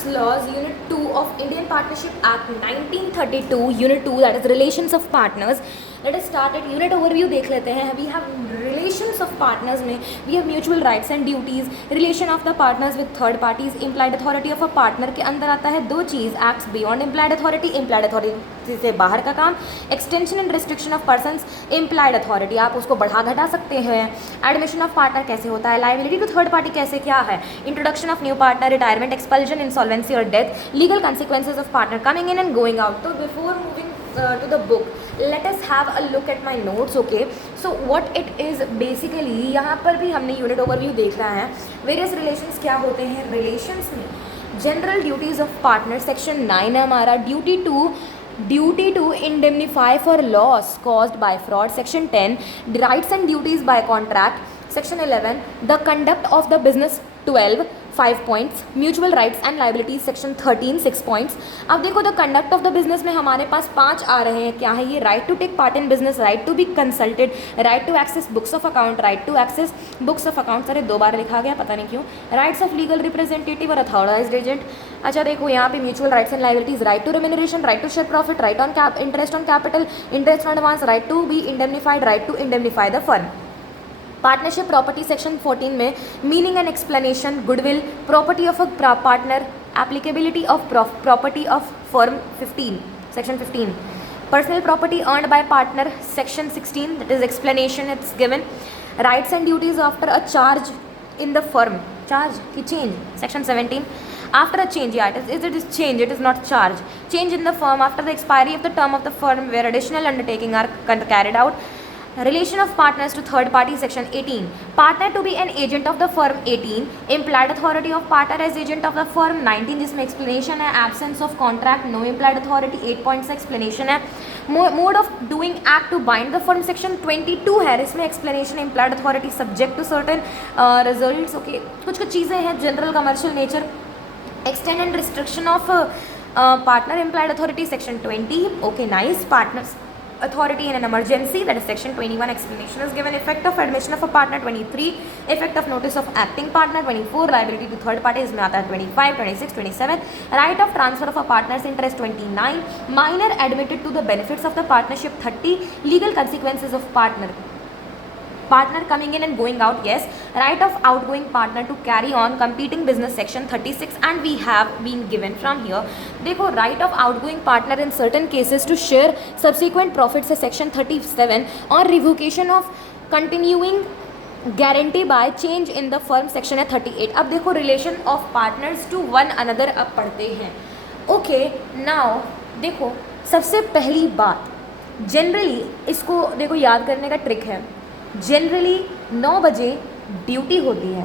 business laws, unit 2 of Indian Partnership Act 1932, unit 2, that is relations of partners. Let us start at unit overview देख लेते हैं. We have relations of partners में we have mutual rights and duties, relation of the partners with third parties, implied authority of a partner के अंदर आता है दो चीज़, acts beyond implied authority से बाहर का काम, extension and restriction of persons, implied authority आप उसको बढ़ा घटा सकते हैं, admission of partner कैसे होता है, liability to third party कैसे क्या है, introduction of new partner, retirement, expulsion, insolvency or death, legal consequences of partner coming in and going out. So before moving to the book, let us have a look at my notes. Okay, so what it is basically, यहाँ पर भी हमने unit overview देख रहा है. Various relations क्या होते हैं. रिलेशंस में general duties of partner section 9 है हमारा. Duty to indemnify for loss caused by fraud section 10. Rights and duties by contract section 11. The conduct of the business 12 5 points. Mutual rights and liabilities section 13 6 points. अब देखो the conduct of the business में हमारे पास 5 आ रहे हैं. क्या है ये. Right to take part in business, right to be consulted, right to access books of account, right to access books of account. अरे 2 बार लिखा गया पता नहीं क्यों. राइट्स ऑफ लीगल रिप्रेजेंटेटिव और अथॉराइज्ड एजेंट. अच्छा देखो यहाँ पे mutual rights and liabilities, right to remuneration, right to share profit, right on interest on capital, interest on advance, right to be indemnified, right to indemnify the firm. Partnership property section 14 में meaning and explanation, goodwill, property of a partner, applicability of property of firm 15 section 15. Personal property earned bye partner section 16, that is explanation it's given. Rights and duties after a charge in the firm, charge की change section 17. After a change, yeah, it is change, it is not charge. Change in the firm after the expiry of the term of the firm where additional undertaking are carried out. Relation of partners to third party section 18. Partner to be an agent of the firm 18. Implied authority of partner as agent of the firm 19, जिसमें explanation है. Absence of contract, no implied authority 8 points explanation है. Mode of doing act to bind the firm section 22 है, इसमें explanation implied authority subject to certain results. Okay, कुछ चीज़ें हैं general commercial nature. Extend and restriction of partner implied authority section 20. Okay, nice. Partners authority in an emergency, that is section 21, explanation is given. Effect of admission of a partner 23. Effect of notice of acting partner 24. Liability to third party इसमें आता है 25 26 27. Right of transfer of a partner's interest 29. Minor admitted to the benefits of the partnership 30. Legal consequences of partner coming in and going out, yes. Right of outgoing partner to carry on competing business section 36, and we have been given from here. देखो right of outgoing partner in certain cases to share subsequent profits है section 37, और revocation of continuing guarantee by change in the firm section है 38. अब देखो relation of partners to one another अब पढ़ते हैं. Okay, now देखो सबसे पहली बात, जनरली इसको देखो याद करने का ट्रिक है. जनरली 9 बजे ड्यूटी होती है.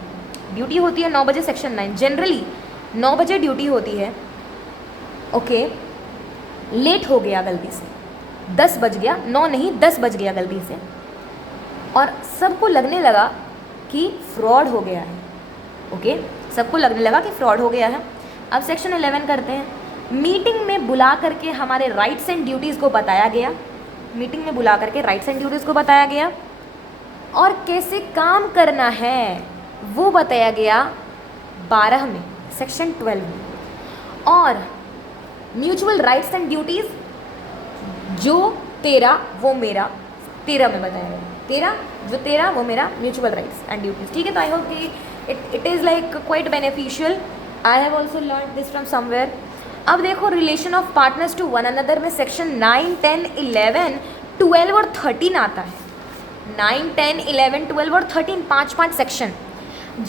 9 बजे सेक्शन 9. जनरली 9 बजे ड्यूटी होती है. ओके, लेट हो गया गलती से, 10 बज गया, 9 नहीं 10 बज गया गलती से, और सबको लगने लगा कि फ्रॉड हो गया है. ओके, सबको लगने लगा कि फ्रॉड हो गया है. अब सेक्शन 11 करते हैं. मीटिंग में बुला करके हमारे राइट्स एंड ड्यूटीज़ को बताया गया. मीटिंग में बुला करके राइट्स एंड ड्यूटीज़ को बताया गया, और कैसे काम करना है वो बताया गया 12 में सेक्शन 12 में. और म्यूचुअल राइट्स एंड ड्यूटीज़ जो तेरा वो मेरा 13 में बताया गया. 13 जो तेरा वो मेरा म्यूचुअल राइट्स एंड ड्यूटीज़. ठीक है, तो आई होप कि it is like quite beneficial. I have also learn this from somewhere. अब देखो relation of partners to one another में सेक्शन 9 10 11 12 और 13 आता है. 9 10 11 12 और 13 5 section.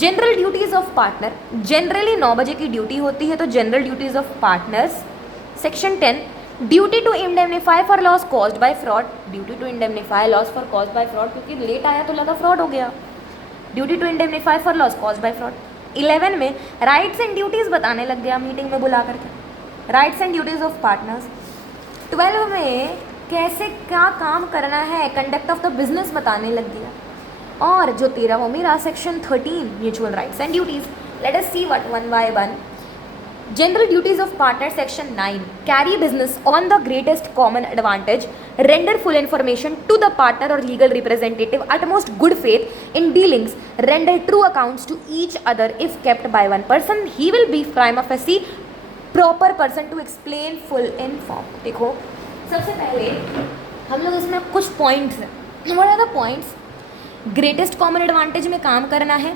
General duties of partner, generally 9 बजे की ड्यूटी होती है, तो general duties of partners section 10. Duty to indemnify for loss caused by fraud. Duty to indemnify loss for caused by fraud, क्योंकि लेट आया तो लगा फ्रॉड हो गया. Duty to indemnify for loss caused by fraud. 11 में rights and duties बताने लग गया मीटिंग में बुला करके, rights and duties of partners. 12 में कैसे क्या काम करना है, कंडक्ट ऑफ द बिजनेस बताने लग गया. और जो 13 वो मेरा section 13 mutual rights and duties. Let us see what one by one. General duties of partner section 9. Carry business on the greatest common advantage, render full information to the partner और legal representative, utmost good faith in dealings, render true accounts to each other if kept by one person. He will be prima facie proper person to explain full in form. देखो सबसे पहले हम लोग इसमें कुछ points हैं, what are the points. Greatest common advantage में काम करना है,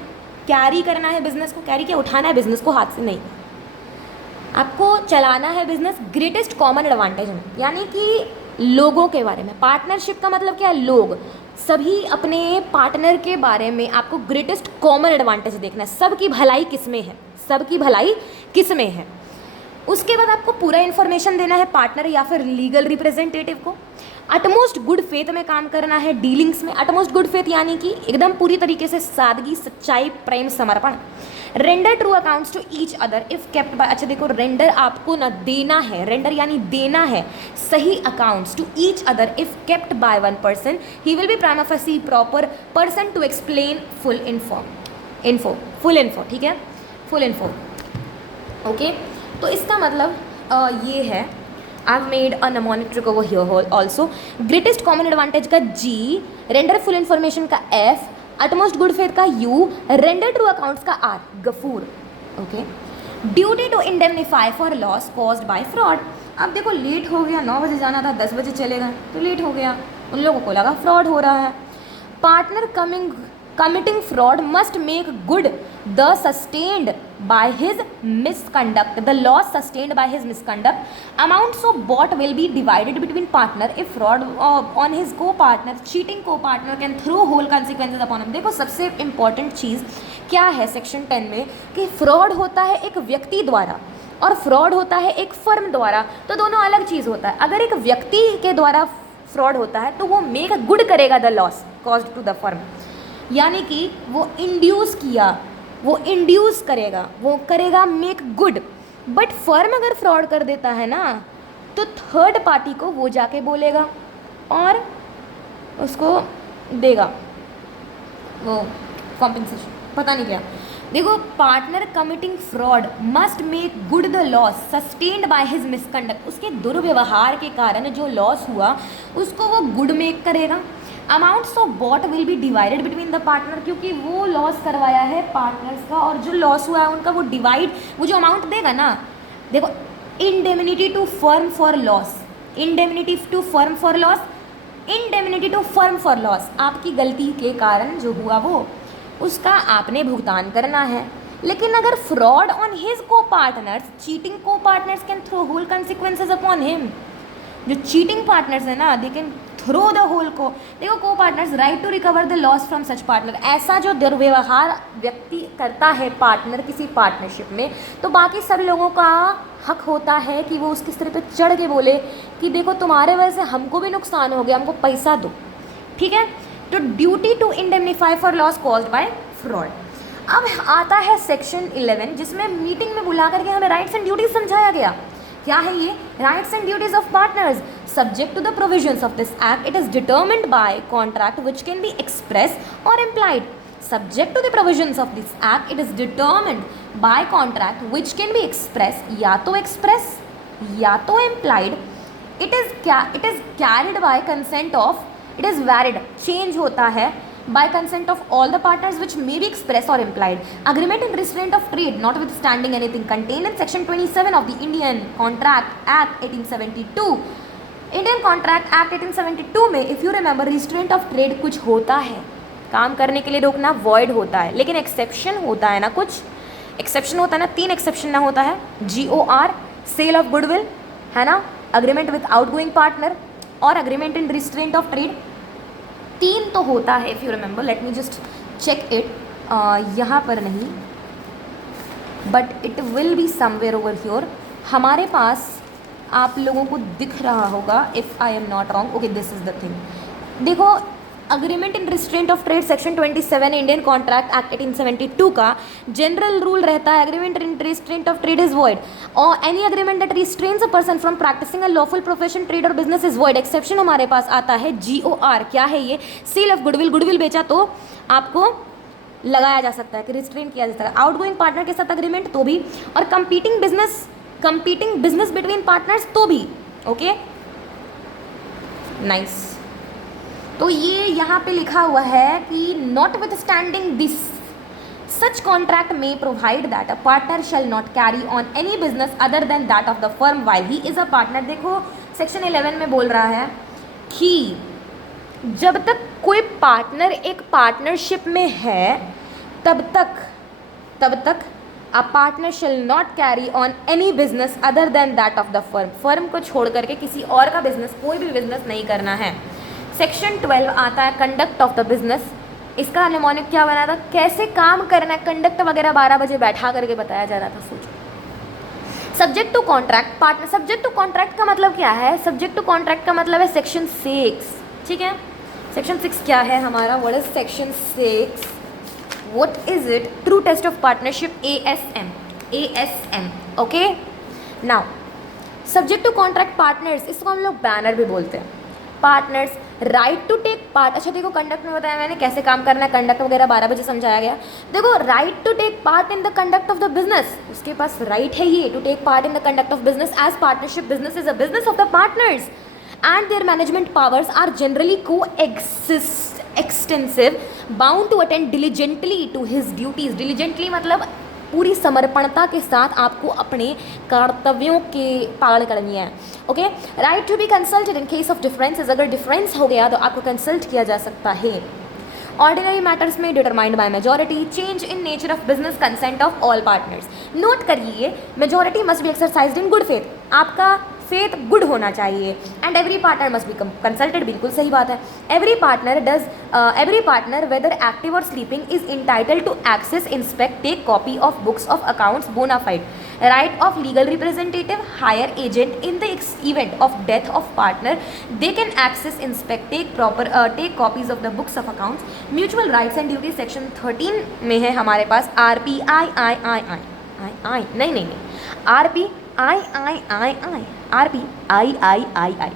कैरी करना है बिजनेस को, कैरी क्या उठाना है बिजनेस को, हाथ से नहीं, आपको चलाना है बिजनेस ग्रेटेस्ट कॉमन एडवांटेज में, यानी कि लोगों के बारे में। पार्टनरशिप का मतलब क्या है, लोग, सभी अपने पार्टनर के बारे में आपको ग्रेटेस्ट कॉमन एडवांटेज देखना है, सबकी भलाई किस में है, सबकी भलाई किस में है। उसके बाद आपको पूरा इन्फॉर्मेशन देना है पार्टनर या फिर लीगल रिप्रेजेंटेटिव को। अटमोस्ट गुड फेथ में काम करना है डीलिंग्स में। अटमोस्ट गुड फेथ यानी कि एकदम पूरी तरीके से सादगी, सच्चाई, प्रेम, समर्पण। Render true accounts to each other if kept by, अच्छा देखो रेंडर आपको ना देना है, रेंडर यानी देना है सही accounts to each other if kept by one person, he will be prima facie proper person to explain full full info, ठीक है, फुल इन्फो, ओके। तो इसका मतलब ये है, I've made a mnemonic trick over here also. Greatest common advantage का G, render full information का F, utmost good faith का U, रेंडर ट्रू अकाउंट्स का R, Gafoor, okay. Duty to indemnify for loss caused by fraud. अब देखो late हो गया, 9 बजे जाना था, 10 बजे चलेगा तो लेट हो गया, उन लोगों को लगा फ्रॉड हो रहा है। Partner committing fraud must make good the sustained by his misconduct, the loss sustained by his misconduct. Amount so bought will be divided between partner if fraud on his co-partner, cheating co-partner can throw whole consequences upon him. देखो सबसे important चीज़ क्या है section 10 में, कि fraud होता है एक व्यक्ति द्वारा और फ्रॉड होता है एक फर्म द्वारा, तो दोनों अलग चीज़ होता है। अगर एक व्यक्ति के द्वारा फ्रॉड होता है तो वो मेक गुड करेगा the loss caused to the firm, यानी कि वो इंड्यूस करेगा, वो करेगा मेक गुड। बट फर्म अगर फ्रॉड कर देता है ना तो थर्ड पार्टी को वो जाके बोलेगा और उसको देगा वो कॉम्पेंसेशन, पता नहीं क्या। देखो partner committing fraud must make good the loss sustained by his misconduct, उसके दुर्व्यवहार के कारण जो लॉस हुआ उसको वो गुड मेक करेगा। Amounts of bought will be divided between the partner, क्योंकि वो लॉस करवाया है पार्टनर्स का और जो लॉस हुआ है उनका वो डिवाइड, वो जो अमाउंट देगा ना। देखो indemnity to firm for loss, indemnity to firm for loss, indemnity to firm for loss, आपकी गलती के कारण जो हुआ वो उसका आपने भुगतान करना है। लेकिन अगर fraud on his co partners, cheating co partners can throw whole consequences upon him, जो चीटिंग पार्टनर्स है ना they can throw the whole को, देखो co partners right to recover the loss from such partner. ऐसा जो दुर्व्यवहार व्यक्ति करता है पार्टनर किसी पार्टनरशिप में, तो बाकी सब लोगों का हक होता है कि वो उसके सिर पे चढ़ के बोले कि देखो तुम्हारे वजह से हमको भी नुकसान हो गया, हमको पैसा दो, ठीक है। तो duty to indemnify for loss caused by fraud. अब आता है सेक्शन 11 जिसमें मीटिंग में बुला करके हमें राइट्स एंड ड्यूटीज समझाया गया। क्या है ये? Rights and duties of partners subject to the provisions of this act, it is determined by contract which can be express और implied. Subject to the provisions of this act, it is determined by contract which can be express, या तो express या तो implied. It is carried by consent of, it is valid, change होता है by consent of all the partners which may be express or implied. Agreement in restraint of trade notwithstanding anything contained in section 27 of the Indian Contract Act 1872. Indian Contract Act 1872 में if you remember restraint of trade कुछ होता है, काम करने के लिए रोकना void होता है, लेकिन exception होता है ना, कुछ exception होता है ना, 3 exception ना होता है, GOR, sale of goodwill है ना, agreement with outgoing partner और agreement in restraint of trade, 3 तो होता है if you remember. Let me just check it, यहाँ पर नहीं but it will be somewhere over here, हमारे पास आप लोगों को दिख रहा होगा if I am not wrong. Okay this is the thing. देखो agreement in restraint of trade section 27 Indian contract act 1872 का जनरल रूल रहता है agreement in restraint of trade is void और any agreement that restrains a person from practising a lawful profession trade और business is void. Exception हमारे पास आता है GOR। क्या है ये? सेल ऑफ गुडविल, गुडविल बेचा तो आपको लगाया जा सकता है कि रिस्ट्रेन किया जा सकता है। आउटगोइंग पार्टनर के साथ अग्रीमेंट तो भी, और कंपीटिंग बिजनेस बिटवीन पार्टनर्स तो भी। Okay nice. तो ये यहाँ पे लिखा हुआ है कि not with standing this Such contract may provide that a partner shall not carry on any business other than that of the firm while he is a partner. देखो सेक्शन 11 में बोल रहा है कि जब तक कोई पार्टनर एक पार्टनरशिप में है तब तक a partner shall not carry on any business other than that of the firm. Firm को छोड़ करके किसी और का बिजनेस, कोई भी बिजनेस नहीं करना है. सेक्शन 12 आता है कंडक्ट ऑफ द बिजनेस. इसका निमोनिक क्या बना था, कैसे काम करना है, कंडक्ट वगैरह 12 बजे बैठा करके बताया जा रहा था. सोचो. Subject to contract partner. Subject to contract का मतलब क्या है, सब्जेक्ट टू कॉन्ट्रैक्ट का मतलब है सेक्शन 6. ठीक है, सेक्शन 6 क्या है हमारा, what is section 6, what is it, true test of partnership, ASM. okay, now subject to contract partners, इसको हम लोग बैनर भी बोलते हैं. Partners right to take part. अच्छा देखो, कंडक्ट में बताया मैंने कैसे काम करना है, कंडक्ट वगैरह 12 बजे समझाया गया. देखो, right to take part in the conduct of the business, उसके पास राइट है ये to take part in the conduct of business as partnership. Business is a business of the partners and their management powers are generally extensive, bound to attend diligently to his duties. diligently मतलब पूरी समर्पणता के साथ आपको अपने कर्तव्यों के पालन करनी है. Okay, right to be consulted in case of differences. अगर डिफरेंस हो गया तो आपको कंसल्ट किया जा सकता है. ऑर्डिनरी मैटर्स में determined by majority. Change in nature of business consent of all partners. Note करिए, majority must be exercised in good faith. आपका फेथ गुड होना चाहिए. And every partner must be consulted. बिल्कुल सही बात है. एवरी पार्टनर वेदर एक्टिव और sleeping is entitled to access, inspect, take copy of books of accounts, bona fide, right of legal representative, hire agent. In the event of death of partner they can access, inspect, take copies of the books of accounts. Mutual rights and duty section 13 में है हमारे पास RPIII.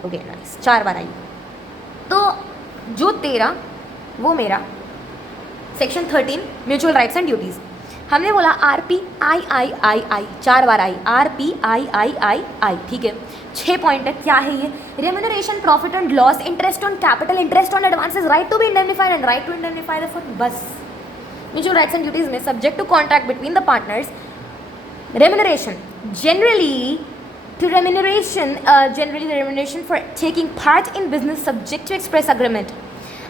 Okay nice, 4 बार आई. तो जो तेरा वो मेरा section 13 mutual rights and duties, हमने बोला RPIII 4 बार आई. RPIII. ठीक है, 6 पॉइंट है. क्या है ये, remuneration, profit and loss, interest on capital, interest on advances, right to be indemnified and right to indemnify the firm. बस म्यूचुअल राइट्स एंड ड्यूटीज़ में subject to contract between the partners. Remuneration, generally the remuneration for taking part in business subject to express agreement.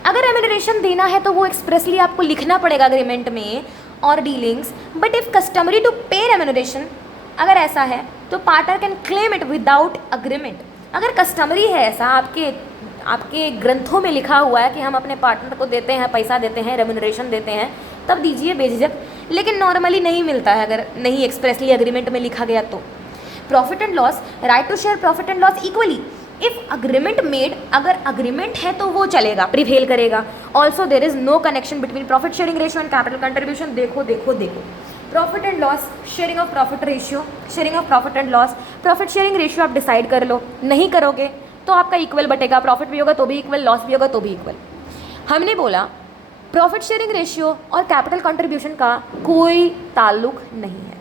अगर remuneration देना है तो वो expressly आपको लिखना पड़ेगा अग्रीमेंट में और dealings. But if customary to pay remuneration, अगर ऐसा है तो partner can claim it without agreement. अगर कस्टमरी है, ऐसा आपके ग्रंथों में लिखा हुआ है कि हम अपने पार्टनर को देते हैं, पैसा देते हैं, रेम्यूनरेशन देते हैं, तब दीजिए बेझिझक. लेकिन नॉर्मली नहीं मिलता है अगर नहीं एक्सप्रेसली अग्रीमेंट में लिखा गया तो. Profit and loss, right to share profit and loss equally if agreement made. अगर अग्रीमेंट है तो वो चलेगा, प्रिवेल करेगा. Also there is no connection between profit sharing ratio and capital contribution. देखो profit and loss, sharing of profit ratio, sharing of profit and loss. Profit sharing ratio आप decide कर लो, नहीं करोगे तो आपका इक्वल बटेगा. प्रॉफिट भी होगा तो भी इक्वल, लॉस भी होगा तो भी इक्वल. हमने बोला प्रॉफिट शेयरिंग रेशियो और कैपिटल कंट्रीब्यूशन का कोई ताल्लुक नहीं है.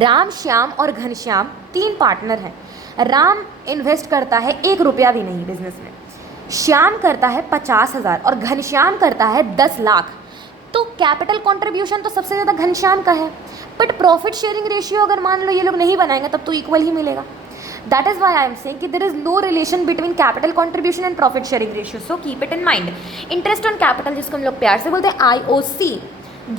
राम, श्याम और घनश्याम 3 पार्टनर हैं. राम इन्वेस्ट करता है 1 रुपया भी नहीं बिजनेस में, श्याम करता है 50,000 और घनश्याम करता है 10 लाख. तो कैपिटल कंट्रीब्यूशन तो सबसे ज़्यादा घनश्याम का है. बट प्रॉफिट शेयरिंग रेशियो अगर मान लो ये लोग नहीं बनाएंगे तब तो इक्वल ही मिलेगा. That is why I am saying कि there is no relation between capital contribution and profit sharing ratio. So keep it in mind. Interest on capital, जिसको हम लोग प्यार से बोलते हैं IOC,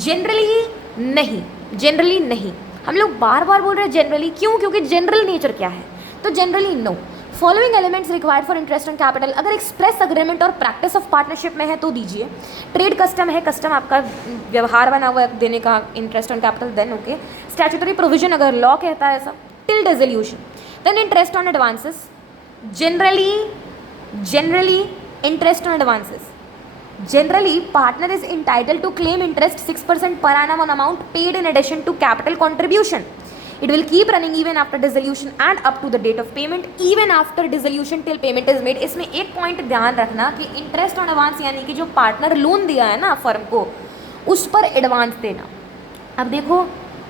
जनरली नहीं. हम लोग बार बार बोल रहे हैं जनरली, क्यों? क्योंकि जनरल नेचर क्या है, तो generally no. Following elements required for interest on capital. अगर एक्सप्रेस अग्रीमेंट और प्रैक्टिस ऑफ पार्टनरशिप में है तो दीजिए. ट्रेड कस्टम है, कस्टम आपका व्यवहार बना हुआ है देने का interest on capital, then okay. Statutory provision, अगर लॉ कहता है ऐसा, till dissolution. Then interest on advances, generally interest on advances. Generally, partner is entitled to claim interest 6% per annum on amount paid in addition to capital contribution. It will keep running even after dissolution and up to the date of payment, even after dissolution till payment is made. इसमें एक point ध्यान रखना कि interest on advance यानी कि जो partner loan दिया है ना फर्म को, उस पर एडवांस देना. अब देखो,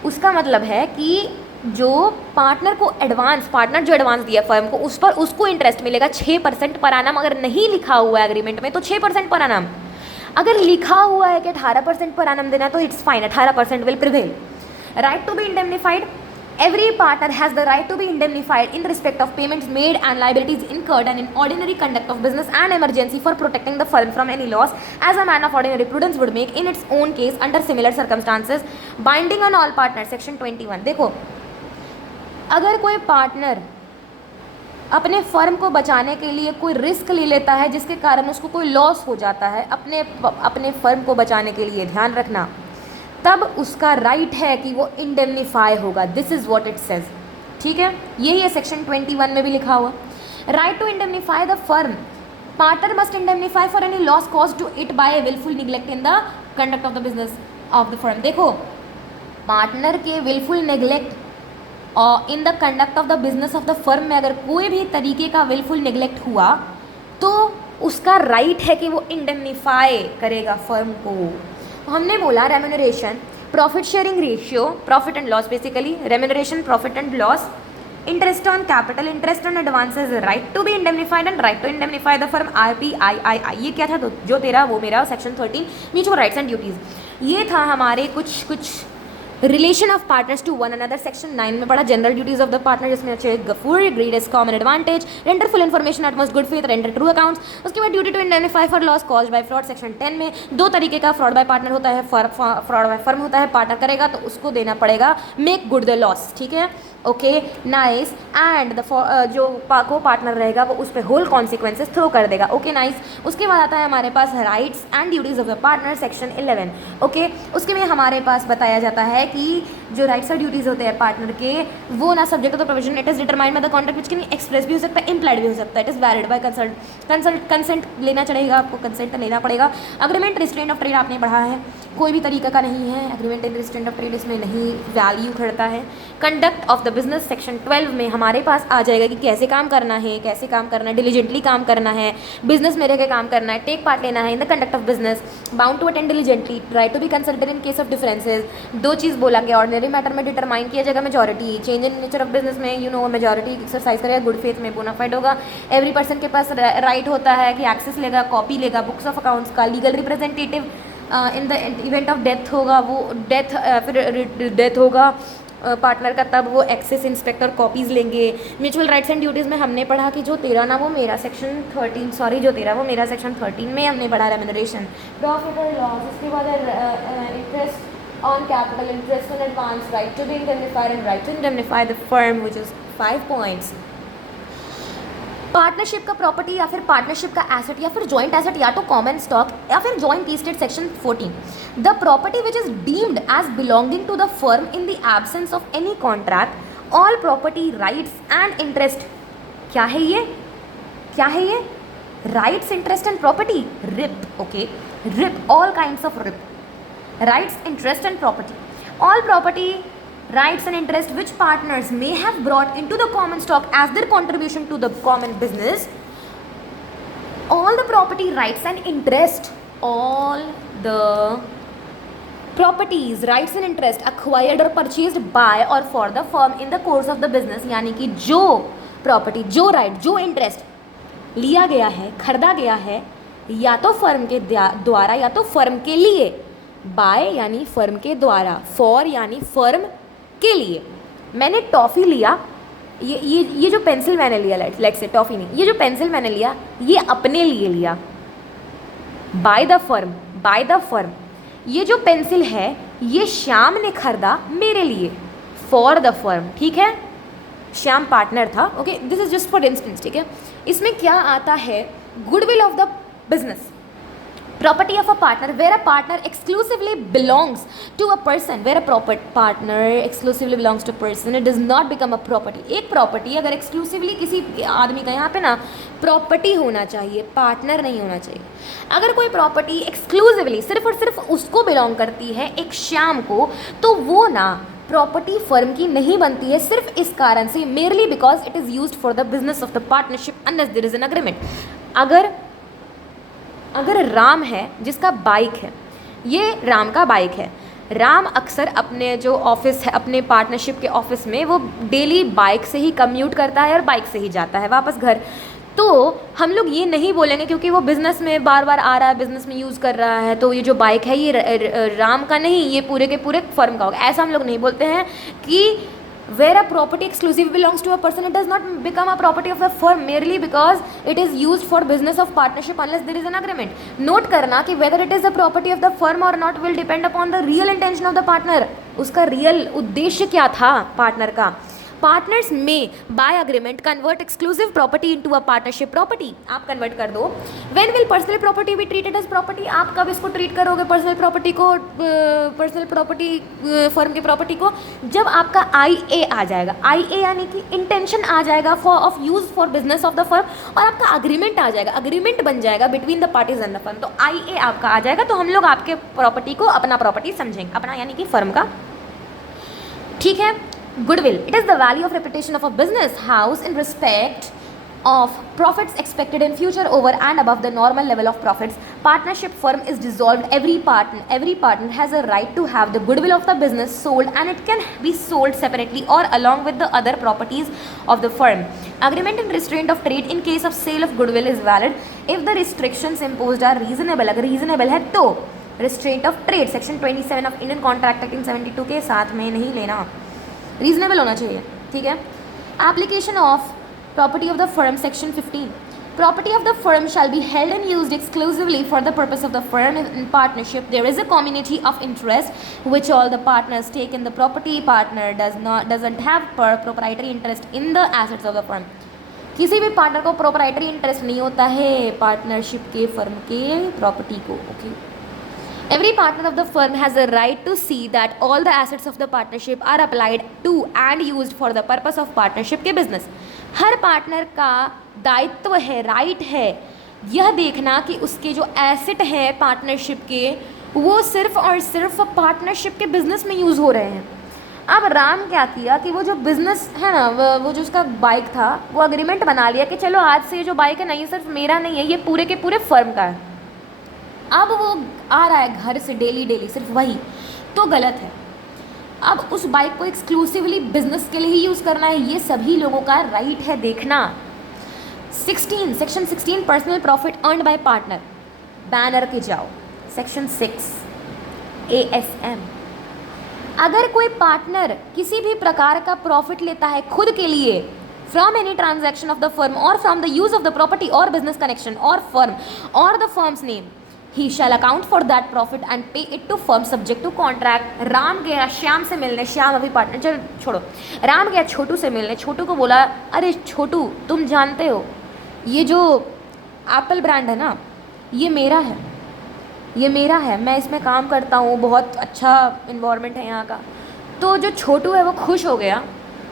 उसका मतलब है कि जो पार्टनर को एडवांस, पार्टनर जो एडवांस दिया फर्म को, उस पर उसको इंटरेस्ट मिलेगा 6% पर annum. अगर नहीं लिखा हुआ है एग्रीमेंट में तो 6% पर annum. अगर लिखा हुआ है कि 18% पर एनम देना तो it's fine, 18% will prevail. Right to be indemnified. Every partner has the right to be indemnified in respect of payments made and liabilities incurred and in ordinary conduct of business and emergency for protecting the firm from any loss as a man of ordinary prudence would make in its own case under similar circumstances, binding on all partners. Section 21. देखो, अगर कोई partner अपने firm को बचाने के लिए कोई risk ले लेता है जिसके कारण उसको कोई लॉस हो जाता है, अपने फर्म को बचाने के लिए, ध्यान रखना, तब उसका राइट है कि वो इंडेमनीफाई होगा. This is what it says. ठीक है, यही है सेक्शन 21 में भी लिखा हुआ. Right to indemnify the firm. Partner must indemnify for any loss cause to it by wilful neglect in the conduct of the business of the firm. देखो, partner के विलफुल निग्लेक्ट और in the conduct of the business of the firm में अगर कोई भी तरीके का wilful neglect हुआ तो उसका राइट है कि वो इंडेमनीफाई करेगा फर्म को. हमने बोला remuneration, profit sharing ratio, profit and loss, basically remuneration, profit and loss, interest on capital, interest on advances, right to be indemnified and right to indemnify the firm. RPIII ये क्या था? तो जो तेरा वो मेरा. Section 13 mutual rights and duties. ये था हमारे कुछ relation of partners to one another. Section 9 में पढ़ा general duties of the partner, जिसमें अच्छे गफूर, grid is common advantage, render full information utmost good faith, render true accounts. उसके बाद duty to indemnify for loss caused by fraud. Section 10 में दो तरीके का फ्रॉड बाय पार्टनर होता है, फ्रॉड बाय फर्म होता है. पार्टनर करेगा तो उसको देना पड़ेगा मेक गुड द लॉस. ठीक है, ओके, नाइस. एंड द जो को पार्टनर रहेगा वो उस पर होल कॉन्सिक्वेंसेस थ्रो कर देगा. Okay, nice. उसके बाद आता है हमारे पास rights and duties of the partner. Section 11. Okay, उसके में हमारे पास बताया जाता है कि जो राइट्स और ड्यूटीज़ होते हैं पार्टनर के, वो ना subject to provision, it is determined by the contract which can express भी हो सकता है, इम्प्लाइड भी हो सकता है. It is valid by consult लेना चलेगा, आपको कंसेंट लेना पड़ेगा. अग्रीमेंट रिस्ट्रेंट ऑफ ट्रेड आपने पढ़ा है, कोई भी तरीका का नहीं है. Agreement in restraint of trade इसमें नहीं वैल्यू करता है. Conduct of the business. Section 12 में हमारे पास आ जाएगा कि कैसे काम करना है, कैसे काम करना है, डिलीजेंटली काम करना है, बिजनेस में रह के काम करना है, टेक पार्ट लेना है in the conduct of business, bound to attend diligently, right to be consulted in case of differences. दो चीज़ बोला गया, ऑर्डिनरी मैटर में डिटरमाइन किया जाएगा majority, change in nature of business में मेजॉरिटी एक्सरसाइज करेगा, गुड फेथ में बोनाफाइड होगा. एवरी पर्सन के पास राइट होता है कि एक्सेस लेगा, कॉपी लेगा बुक्स ऑफ अकाउंट्स का. Legal representative in the event of death होगा, वो फिर डेथ होगा पार्टनर का, तब वो एक्सेस इंस्पेक्टर कॉपीज़ लेंगे. म्यूचुअल राइट्स एंड ड्यूटीज़ में हमने पढ़ा कि जो तेरा ना वो मेरा सेक्शन 13, सॉरी जो तेरा वो मेरा सेक्शन 13 में हमने पढ़ा रेम्यूनरेशन, प्रॉफिट और लॉस. उसके बाद interest on capital, interest on advance, right to be indemnified and right to indemnify the firm, which is 5 points. Partnership का प्रॉपर्टी या फिर पार्टनरशिप का एसेट या फिर जॉइंट एसेट या तो कॉमन स्टॉक या फिर joint estate. Section 14. The property which is deemed as belonging to the firm in the absence of any contract, all property rights and interest. क्या है ये? क्या है ये? Rights, interest and property. RIP. Okay, RIP, all kinds of RIP, rights, interest and property. All property, rights and interest which partners may have brought into the common stock as their contribution to the common business. All the property, rights and interest, all the properties, rights and interest acquired or purchased by or for the firm in the course of the business, यानी कि जो property, जो right, जो interest लिया गया है, खरीदा गया है या तो फर्म के द्वारा या तो फर्म के लिए, बाय यानी फर्म के द्वारा, फॉर यानी फर्म के लिए. मैंने टॉफ़ी लिया, ये जो पेंसिल मैंने लिया, लेट्स से टॉफ़ी नहीं, ये जो पेंसिल मैंने लिया ये अपने लिए लिया, बाय द फर्म. ये जो पेंसिल है ये श्याम ने खरीदा मेरे लिए, फॉर द फर्म. ठीक है, श्याम पार्टनर था. Okay, this is just for instance. ठीक है, इसमें क्या आता है? Goodwill of the business, property of a partner where a partner exclusively belongs to a person, where a partner exclusively belongs to a person, it does not become a property. एक property अगर exclusively किसी आदमी का, यहाँ पे ना property होना चाहिए, पार्टनर नहीं होना चाहिए. अगर कोई प्रॉपर्टी एक्सक्लूसिवली सिर्फ और सिर्फ उसको बिलोंग करती है, एक श्याम को, तो वो ना प्रॉपर्टी फर्म की नहीं बनती है, सिर्फ इस कारण से, merely because it is used for the business of the partnership unless there is an agreement. अगर राम है जिसका बाइक है, ये राम का बाइक है, राम अक्सर अपने जो ऑफिस है, अपने पार्टनरशिप के ऑफिस में वो डेली बाइक से ही कम्यूट करता है और बाइक से ही जाता है वापस घर. तो हम लोग ये नहीं बोलेंगे क्योंकि वो बिज़नेस में बार बार आ रहा है, बिज़नेस में यूज़ कर रहा है, तो ये जो बाइक है ये राम का नहीं, ये पूरे के पूरे फर्म का होगा, ऐसा हम लोग नहीं बोलते हैं कि where a property exclusively belongs to a person, it does not become a property of the firm merely because it is used for business of partnership unless there is an agreement. Note करना कि whether it is a property of the firm or not will depend upon the real intention of the partner. उसका real उद्देश्य क्या था partner का. Partners में by agreement convert exclusive property into a partnership property. आप convert कर दो. When will personal property be treated as property. आप कब इसको ट्रीट करोगे पर्सनल प्रॉपर्टी को, पर्सनल प्रॉपर्टी फर्म की प्रॉपर्टी को, जब आपका IA आ जाएगा. IA यानी कि इंटेंशन आ जाएगा for of use for business of the firm, और आपका अग्रीमेंट आ जाएगा, अग्रीमेंट बन जाएगा between the parties and the firm. तो IA आपका आ जाएगा, तो हम लोग आपके प्रॉपर्टी को अपना प्रॉपर्टी समझेंगे, अपना यानी कि फर्म का. ठीक है. Goodwill. It is the value of reputation of a business house in respect of profits expected in future over and above the normal level of profits. Partnership firm is dissolved. Every partner has a right to have the goodwill of the business sold, and it can be sold separately or along with the other properties of the firm. Agreement and restraint of trade in case of sale of goodwill is valid if the restrictions imposed are reasonable. अगर reasonable है तो restraint of trade section 27 of Indian Contract Act 1972 के साथ में नहीं लेना, reasonable होना चाहिए. ठीक है. Application of property of the firm section 15. Property of the firm shall be held and used exclusively for the purpose of the firm in partnership. There is a community of interest which all the partners take in the property. Partner doesn't have proprietary interest in the assets of the firm. किसी भी partner को proprietary interest नहीं होता है partnership के firm के property को. Okay. Every partner of the firm has a right to see that all the assets of the partnership are applied to and used for the purpose of partnership के business. हर partner का दायित्व है, right है यह देखना कि उसके जो एसेट हैं पार्टनरशिप के वो सिर्फ और सिर्फ पार्टनरशिप के बिजनेस में यूज़ हो रहे हैं. अब राम क्या किया कि वो जो बिज़नेस है ना, वो जो उसका बाइक था, वो अग्रीमेंट बना लिया कि चलो आज से ये जो बाइक है ना, ये सिर्फ मेरा नहीं है, ये पूरे के पूरे फर्म का है. अब वो आ रहा है घर से डेली सिर्फ वही, तो गलत है. अब उस बाइक को एक्सक्लूसिवली बिजनेस के लिए ही यूज़ करना है, ये सभी लोगों का राइट है देखना. 16 section 16 personal profit earned bye partner. Banner के जाओ सेक्शन 6 ASM. अगर कोई पार्टनर किसी भी प्रकार का प्रॉफिट लेता है खुद के लिए from any transaction of the firm और from the use of the property और बिजनेस कनेक्शन और फर्म और the firm's name, he shall account for that profit and pay it to firm subject to contract. Ram गया श्याम से मिलने, श्याम अभी partner, चल छोड़ो, राम गया छोटू से मिलने, छोटू को बोला अरे छोटू तुम जानते हो ये जो एप्पल ब्रांड है ना, ये मेरा है, ये मेरा है, मैं इसमें काम करता हूँ, बहुत अच्छा इन्वायरमेंट है यहाँ का. तो जो छोटू है वो खुश हो गया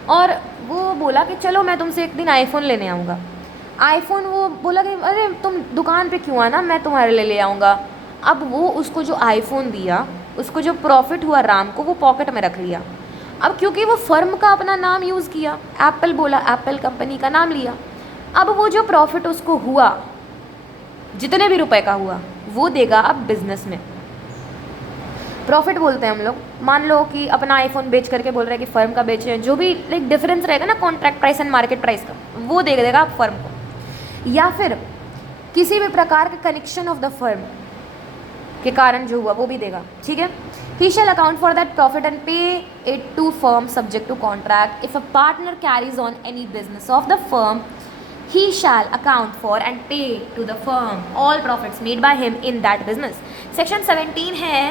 और वो बोला कि चलो मैं तुमसे एक दिन आईफोन लेने आऊँगा. आईफोन वो बोला कि अरे तुम दुकान पे क्यों आना, मैं तुम्हारे लिए ले आऊँगा. अब वो उसको जो आईफोन दिया, उसको जो प्रॉफिट हुआ राम को, वो पॉकेट में रख लिया. अब क्योंकि वो फर्म का अपना नाम यूज़ किया, एप्पल बोला, एप्पल कंपनी का नाम लिया. अब वो जो प्रॉफिट उसको हुआ, जितने भी रुपए का हुआ, वो देगा अब बिजनेस में. प्रॉफिट बोलते हैं हम लोग. मान लो कि अपना आईफोन बेच करके बोल रहे हैं कि फर्म का बेचे, जो भी लाइक डिफरेंस रहेगा ना contract price and market price का, वो दे देगा आप फर्म को. या फिर किसी भी प्रकार के कनेक्शन ऑफ द फर्म के कारण जो हुआ वो भी देगा. ठीक है. He shall account for that profit and pay it to firm subject to contract. If a partner carries on any business of the firm, he shall account for and pay to the firm all profits made by him in that business. Section 17 है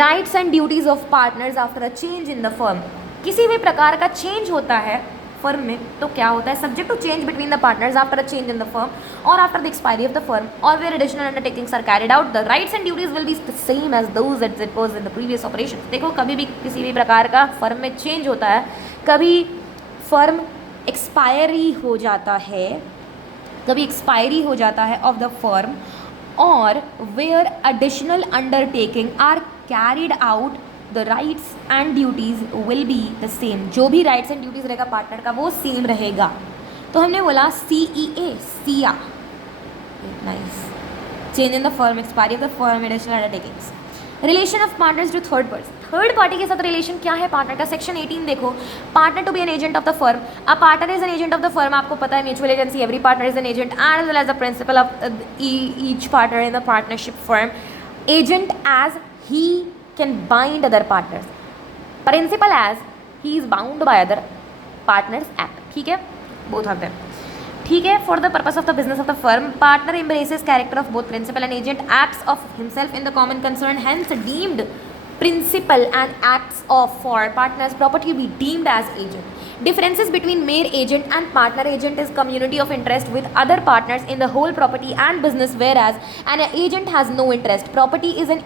rights and duties of partners after a change in the firm. किसी भी प्रकार का change होता है firm में तो क्या होता है, subject to change between the partners after a change in the firm और after the expiry of the firm और where additional undertakings are carried out, the rights and duties will be the same as those at it was in the previous operation. देखो कभी भी किसी भी प्रकार का firm में चेंज होता है, कभी फर्म एक्सपायरी हो जाता है, कभी एक्सपायरी हो जाता है ऑफ द फर्म, और where additional undertaking are carried out, the rights and duties will be the same. जो भी राइट्स एंड ड्यूटीज़ रहेगा पार्टनर का वो सेम रहेगा. तो हमने बोला CEA सिया, nice, change in the firm, expiry of the firm, additional undertakings. Relation of partners to third person. Third party के साथ रिलेशन क्या है पार्टनर का, सेक्शन 18 देखो, partner to be an agent of the firm, a partner is an agent of the firm, आपको पता है mutual agency every partner is an agent as well as the principal of each partner in the partnership firm, agent as he can bind other partners, principal as he is bound by other partners act, ठीक है, both of them, ठीक है। For the purpose of the business of the firm, partner embraces character of both principal and agent, acts of himself in the common concern, hence deemed principal and acts of for partners property be deemed as agent. Differences between mere agent and partner agent is community of interest with other partners in the whole property and business, whereas an agent has no interest. Property is an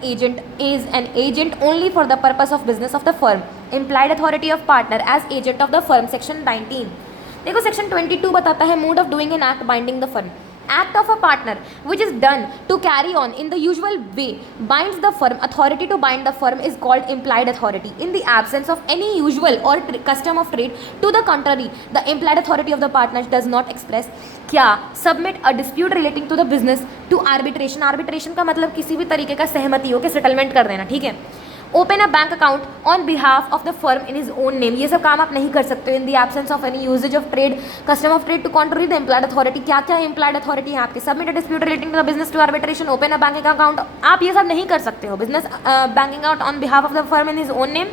agent only for the purpose of business of the firm. Implied authority of partner as agent of the firm, section 19. देखो section 22 बताता है mode of doing an act binding the firm. Act of a partner which is done to carry on in the usual way binds the firm. Authority to bind the firm is called implied authority. In the absence of any usual or custom of trade to the contrary, the implied authority of the partner does not express क्या submit a dispute relating to the business to arbitration. arbitration का मतलब किसी भी तरीके का सहमति हो के सेटलमेंट कर देना, ठीक है। Open a bank account on behalf of the firm in his own name, ये सब काम आप नहीं कर सकते हो in the absence of any usages of trade, custom of trade to contrary the implied authority. क्या क्या इम्प्लाइड अथॉरिटी है आपकी, submit a dispute relating to the business to arbitration, open a banking account, आप ये सब नहीं कर सकते हो। Business banking out on behalf of the firm in his own name,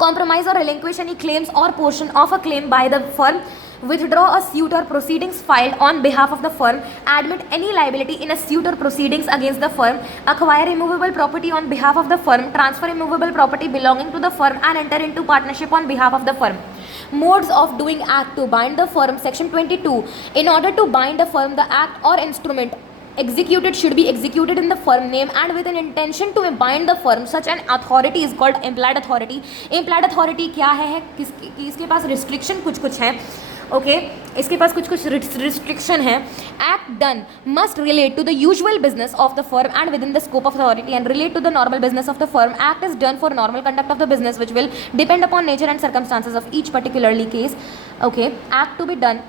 compromise or relinquish any claims or portion of a claim by the firm, withdraw a suit or proceedings filed on behalf of the firm, admit any liability in a suit or proceedings against the firm, acquire immovable property on behalf of the firm, transfer immovable property belonging to the firm and enter into partnership on behalf of the firm. Modes of doing act to bind the firm, section 22. In order to bind the firm, the act or instrument executed should be executed in the firm name and with an intention to bind the firm. Such an authority is called implied authority. implied authority क्या है इसके पास restriction कुछ है, okay इसके पास कुछ restriction है। Act done must relate to the usual business of the firm and within the scope of authority and relate to the normal business of the firm. Act is done for normal conduct of the business which will depend upon nature and circumstances of each particularly case, okay. Act to be done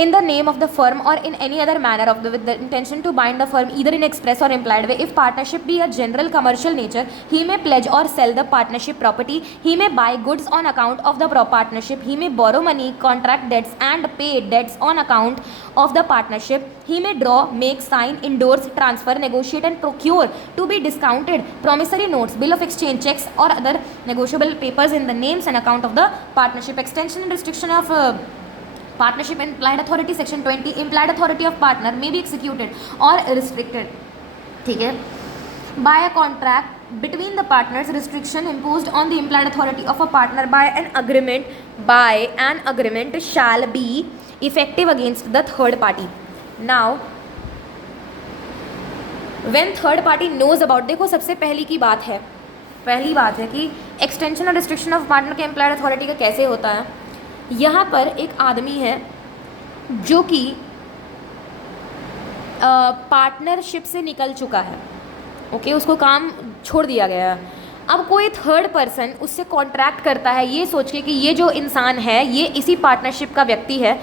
in the name of the firm or in any other manner of with the intention to bind the firm either in express or implied way. If partnership be a general commercial nature, he may pledge or sell the partnership property, he may buy goods on account of the partnership, he may borrow money, contract debts and pay debts on account of the partnership, he may draw, make, sign, endorse, transfer, negotiate and procure to be discounted promissory notes, bill of exchange, checks or other negotiable papers in the names and account of the partnership. Extension and restriction of partnership implied authority, section 20. implied authority of partner may be executed or restricted, ठीक है, by a contract between the partners. restriction imposed on the implied authority of a partner by an agreement shall be effective against the third party. Now when third party knows about, देखो सबसे पहली बात है कि extension और restriction of partner के employed authority का कैसे होता है। यहाँ पर एक आदमी है जो कि पार्टनरशिप से निकल चुका है, ओके उसको काम छोड़ दिया गया है। अब कोई थर्ड पर्सन उससे कॉन्ट्रैक्ट करता है ये सोच के कि ये जो इंसान है ये इसी पार्टनरशिप का व्यक्ति है,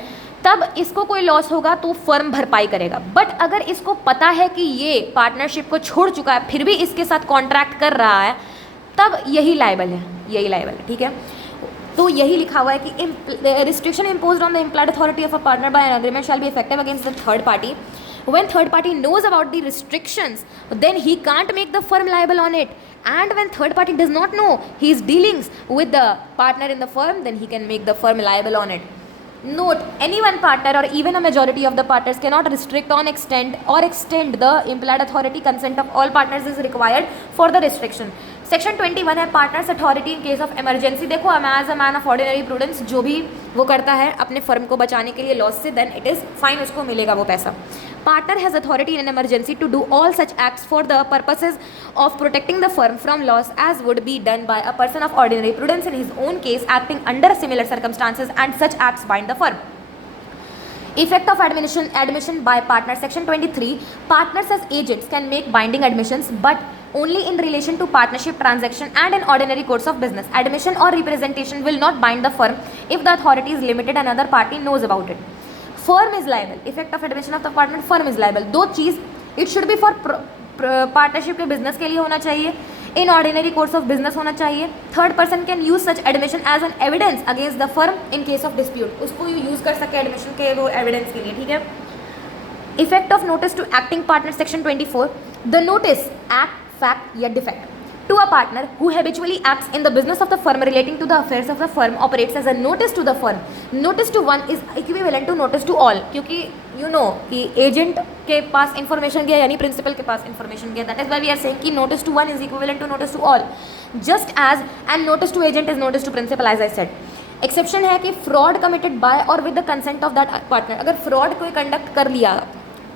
तब इसको कोई लॉस होगा तो फर्म भरपाई करेगा। बट अगर इसको पता है कि ये पार्टनरशिप को छोड़ चुका है फिर भी इसके साथ कॉन्ट्रैक्ट कर रहा है, तब यही लायबल है, ठीक है। तो यही लिखा हुआ है कि restriction imposed on the implied authority of a partner by an agreement shall be effective against the third party. When third party knows about the restrictions, then he can't make the firm liable on it. And when third party does not know his dealings with the partner in the firm, then he can make the firm liable on it. Note, any one partner or even a majority of the partners cannot restrict on extend the implied authority. Consent of all partners is required for the restriction. Section 21 है partners authority in case of emergency. देखो as a man of ordinary prudence जो भी वो करता है अपने firm को बचाने के लिए लॉस से, देन इट इज़ फाइन, उसको मिलेगा वो पैसा। Partner has authority in an emergency to do all such acts for the purposes of protecting the firm from loss as would be done by a person of ordinary prudence in his own case acting under similar circumstances and such acts bind the firm. Effect of admission by partners, section 23. Partners as agents can make binding admissions but only in relation to partnership transaction and in ordinary course of business. Admission or representation will not bind the firm if the authority is limited and another party knows about it. Firm is liable. Effect of admission of the partner, firm is liable. दो चीज़, it should be for partnership के business के लिए होना चाहिए in ordinary course of business होना चाहिए। Third person can use such admission as an evidence against the firm in case of dispute, उसको यूज कर सके एडमिशन के वो एविडेंस के लिए, ठीक है। Effect of notice to acting partner section 24, the notice act fact या defect to a partner who habitually acts in the business of the firm relating to the affairs of the firm operates as a notice to the firm. Notice to one is equivalent to notice to all, क्योंकि you know कि agent के पास information गया यानी principal के पास information गया, that is why we are saying कि notice to one is equivalent to notice to all, just as and notice to agent is notice to principal, as I said. Exception है कि fraud committed by और with the consent of that partner, अगर fraud कोई conduct कर लिया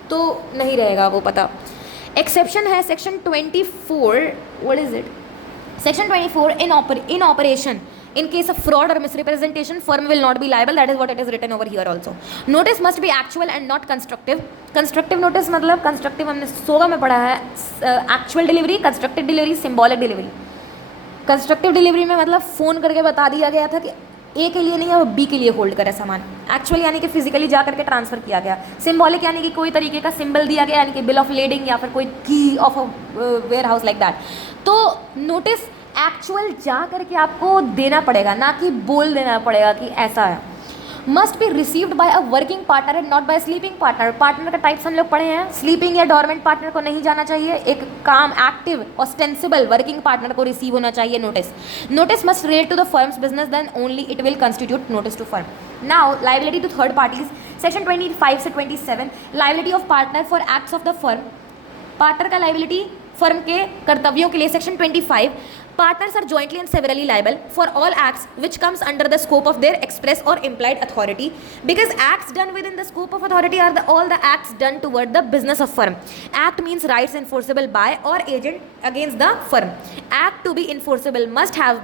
तो नहीं रहेगा वो पता। एक्सेप्शन है section 24, what is it, section 24, in operation in case of fraud or misrepresentation firm will not be liable, that is what it is written over here also. Notice must be actual and not constructive. Constructive notice मतलब constructive हमने सोगा में पढ़ा है, actual delivery, constructive delivery, symbolic delivery। constructive delivery में मतलब phone करके बता दिया गया था कि ए के लिए नहीं है, बी के लिए होल्ड करे सामान। एक्चुअल यानी कि फिजिकली जा करके ट्रांसफर किया गया। सिंबॉलिक यानी कि कोई तरीके का सिंबल दिया गया, यानी कि बिल ऑफ लेडिंग या फिर कोई key of a warehouse like that. तो नोटिस एक्चुअल जा करके आपको देना पड़ेगा, ना कि बोल देना पड़ेगा कि ऐसा है। Must be received by a working partner and not by sleeping partner. Partner का टाइप्स हम लोग पढ़े हैं, स्लीपिंग या डॉर्मेंट पार्टनर को नहीं जाना चाहिए, एक काम एक्टिव ऑस्टेंसिबल वर्किंग पार्टनर को रिसीव होना चाहिए notice. Notice must relate to the firm's business, then only it will constitute notice to firm. Now liability to third parties section 25 से 27, liability of partner for acts of the firm. Partner का liability firm के कर्तव्यों के लिए section 25, partners are jointly and severally liable for all acts which comes under the scope of their express or implied authority, because acts done within the scope of authority are all the acts done toward the business of firm. Act means rights enforceable by or agent against the firm. Act to be enforceable must have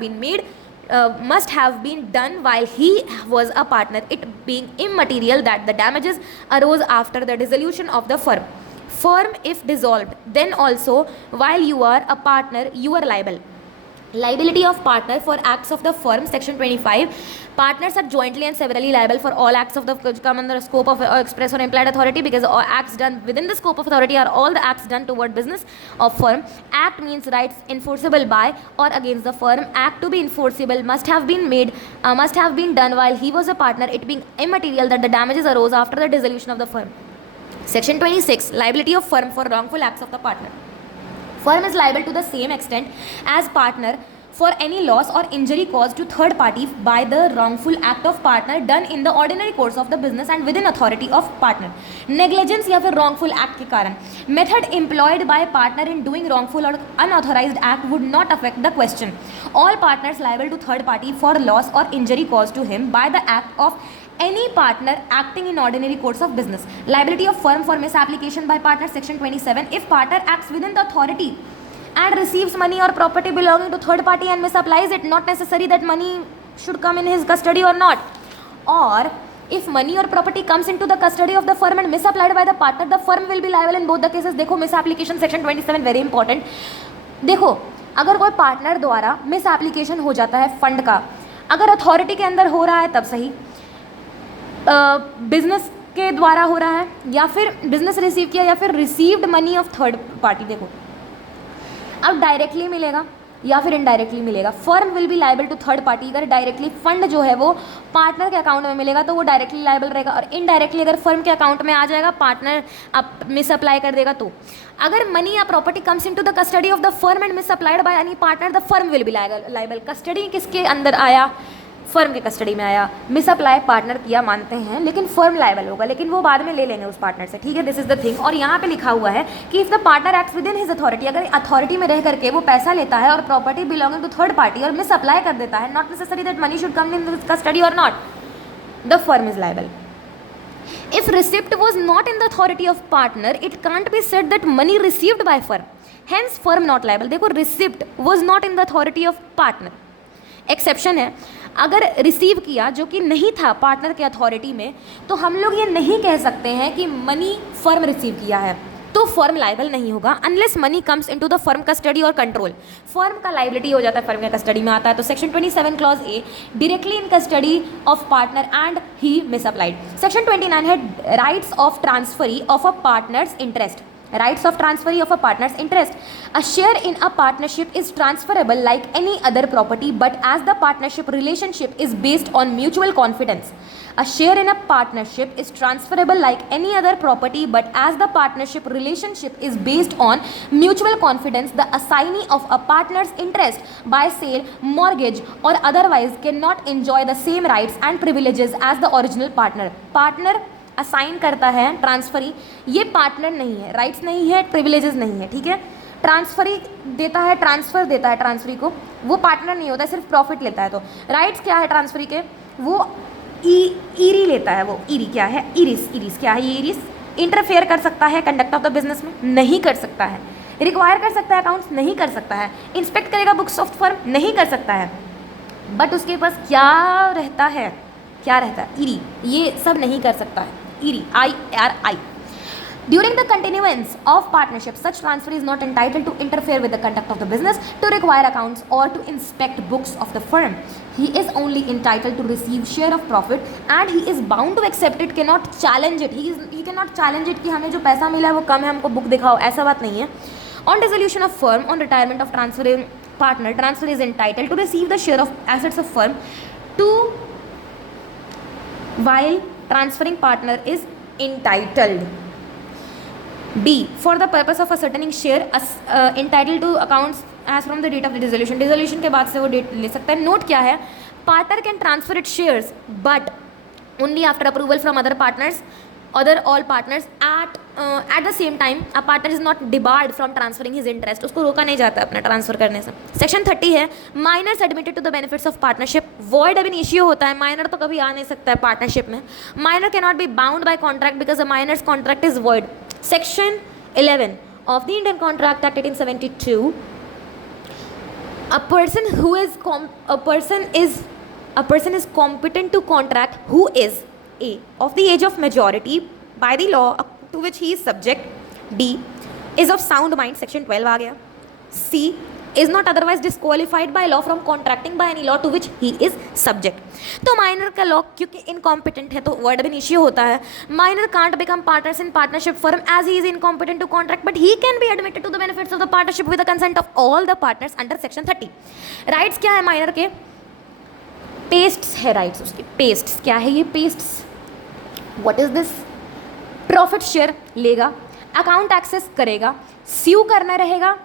been done while he was a partner, it being immaterial that the damages arose after the dissolution of the firm. Firm if dissolved, then also while you are a partner you are liable. Liability of partner for acts of the firm section 25, partners are jointly and severally liable for all acts of the which come under the scope of express or implied authority, because all acts done within the scope of authority are all the acts done toward business of firm. Act means rights enforceable by or against the firm. Act to be enforceable must have been done while he was a partner, it being immaterial that the damages arose after the dissolution of the firm. Section 26, liability of firm for wrongful acts of the partner. Firm is liable to the same extent as partner for any loss or injury caused to third party by the wrongful act of partner done in the ordinary course of the business and within authority of partner. Negligence या फिर wrongful act के कारण method employed by partner in doing wrongful or unauthorized act would not affect the question. All partners liable to third party for loss or injury caused to him by the act of any partner acting in ordinary course of business. Liability of firm for misapplication by partner section 27, if partner acts within the authority and receives money or property belonging to third party and misapplies it, not necessary that money should come in his custody or not, or if money or property comes into the custody of the firm and misapplied by the partner, the firm will be liable in both the cases. देखो misapplication section 27 very important। देखो अगर कोई partner द्वारा मिसएप्लीकेशन हो जाता है fund का, अगर अथॉरिटी के अंदर हो रहा है तब सही, बिजनेस के द्वारा हो रहा है या फिर बिजनेस रिसीव किया या फिर received money of third party, देखो अब डायरेक्टली मिलेगा या फिर इनडायरेक्टली मिलेगा। Firm will be liable to third party, अगर डायरेक्टली फंड जो है वो पार्टनर के अकाउंट में मिलेगा तो वो डायरेक्टली लाइबल रहेगा, और इनडायरेक्टली अगर फर्म के अकाउंट में आ जाएगा, पार्टनर अब मिसअप्लाई कर देगा, तो अगर मनी या property comes into the custody of the firm and misapplied by any partner, the firm will be liable. Custody किसके अंदर आया, फर्म के कस्टडी में आया, मिसअप्लाई पार्टनर किया मानते हैं, लेकिन फर्म लाइबल होगा, लेकिन वो बाद में ले लेंगे उस पार्टनर से, ठीक है, दिस इज द थिंग। और यहाँ पे लिखा हुआ है कि if the partner acts within his authority, अगर अथॉरिटी में रह करके वो पैसा लेता है और property belonging to third party और मिसअप्लाई कर देता है, not necessary that money should come in custody और not, the firm is liable. If receipt was not in the authority of partner, it can't be said that money received by firm, hence firm not liable। देखो receipt was not in the authority of partner, exception है, अगर receive किया जो कि नहीं था partner के authority में, तो हम लोग ये नहीं कह सकते हैं कि मनी फर्म रिसीव किया है तो फर्म लाइबल नहीं होगा, unless money comes into the firm custody और कंट्रोल। फर्म का लाइबिलिटी हो जाता है, फर्म के कस्टडी में आता है, तो section 27 clause A, directly in custody of partner and he misapplied. Section 29 है rights of transferee of a partner's interest Rights of transferee of a partner's interest. A share in a partnership is transferable like any other property, but as the partnership relationship is based on mutual confidence. A share in a partnership is transferable like any other property, but as the partnership relationship is based on mutual confidence, the assignee of a partner's interest by sale, mortgage, or otherwise cannot enjoy the same rights and privileges as the original partner. Partner assign करता है transferee, ये partner नहीं है, rights नहीं है, privileges नहीं है, ठीक है। ट्रांसफरी देता है, ट्रांसफ़र देता है ट्रांसफरी को, वो पार्टनर नहीं होता, सिर्फ प्रॉफिट लेता है। तो राइट्स क्या है ट्रांसफरी के, वो ईरी लेता है। वो ईरी क्या है, इरिस क्या है, ये इरिस इंटरफेयर कर सकता है कंडक्ट ऑफ द बिजनेस में, नहीं कर सकता है। रिक्वायर कर सकता है अकाउंट्स, नहीं कर सकता है। इंस्पेक्ट करेगा बुक्स ऑफ फर्म, नहीं कर सकता है। बट उसके पास क्या रहता है, ईरी, ये सब नहीं कर सकता है। Eerie, IRI. During the continuance of partnership, such transfer is not entitled to interfere with the conduct of the business, to require accounts, or to inspect books of the firm. He is only entitled to receive share of profit, and he is bound to accept it, cannot challenge it. He cannot challenge it कि हमें जो पैसा मिला है वो कम है, हमको book दिखाओ, ऐसा बात नहीं है। On dissolution of firm, on retirement of transferring partner, transfer is entitled to receive the share of assets of firm to while transferring partner is entitled. B. For the purpose of ascertaining share entitled to accounts as from the date of the dissolution. Dissolution के बाद से वो date ले सकता है। Note क्या है, partner can transfer its shares but only after approval from other partners, all partners at the same time. A partner is not debarred from transferring his interest. उसको रोका नहीं जाता अपना ट्रांसफर करने से। सेक्शन 30 है, minors admitted to the benefits of partnership. Void ab initio होता है, माइनर तो कभी आ नहीं सकता है पार्टनरशिप में। Minor can not be bound by contract because a minor's contract is void. Section 11 of the Indian contract act 1872, a person is competent to contract who is A. of the age of majority by the law to which he is subject. B. is of sound mind, section 12 आ गया। C. is not otherwise disqualified by law from contracting by any law to which he is subject. तो minor का law क्योंकि incompetent है तो void ab initio होता है। Minor can't become partners in partnership firm as he is incompetent to contract but he can be admitted to the benefits of the partnership with the consent of all the partners under section 30। Rights क्या है minor के, pests है rights उसके। Pests क्या है, ये pests what is this, profit share लेगा, account access करेगा, स्यू करना रहेगा,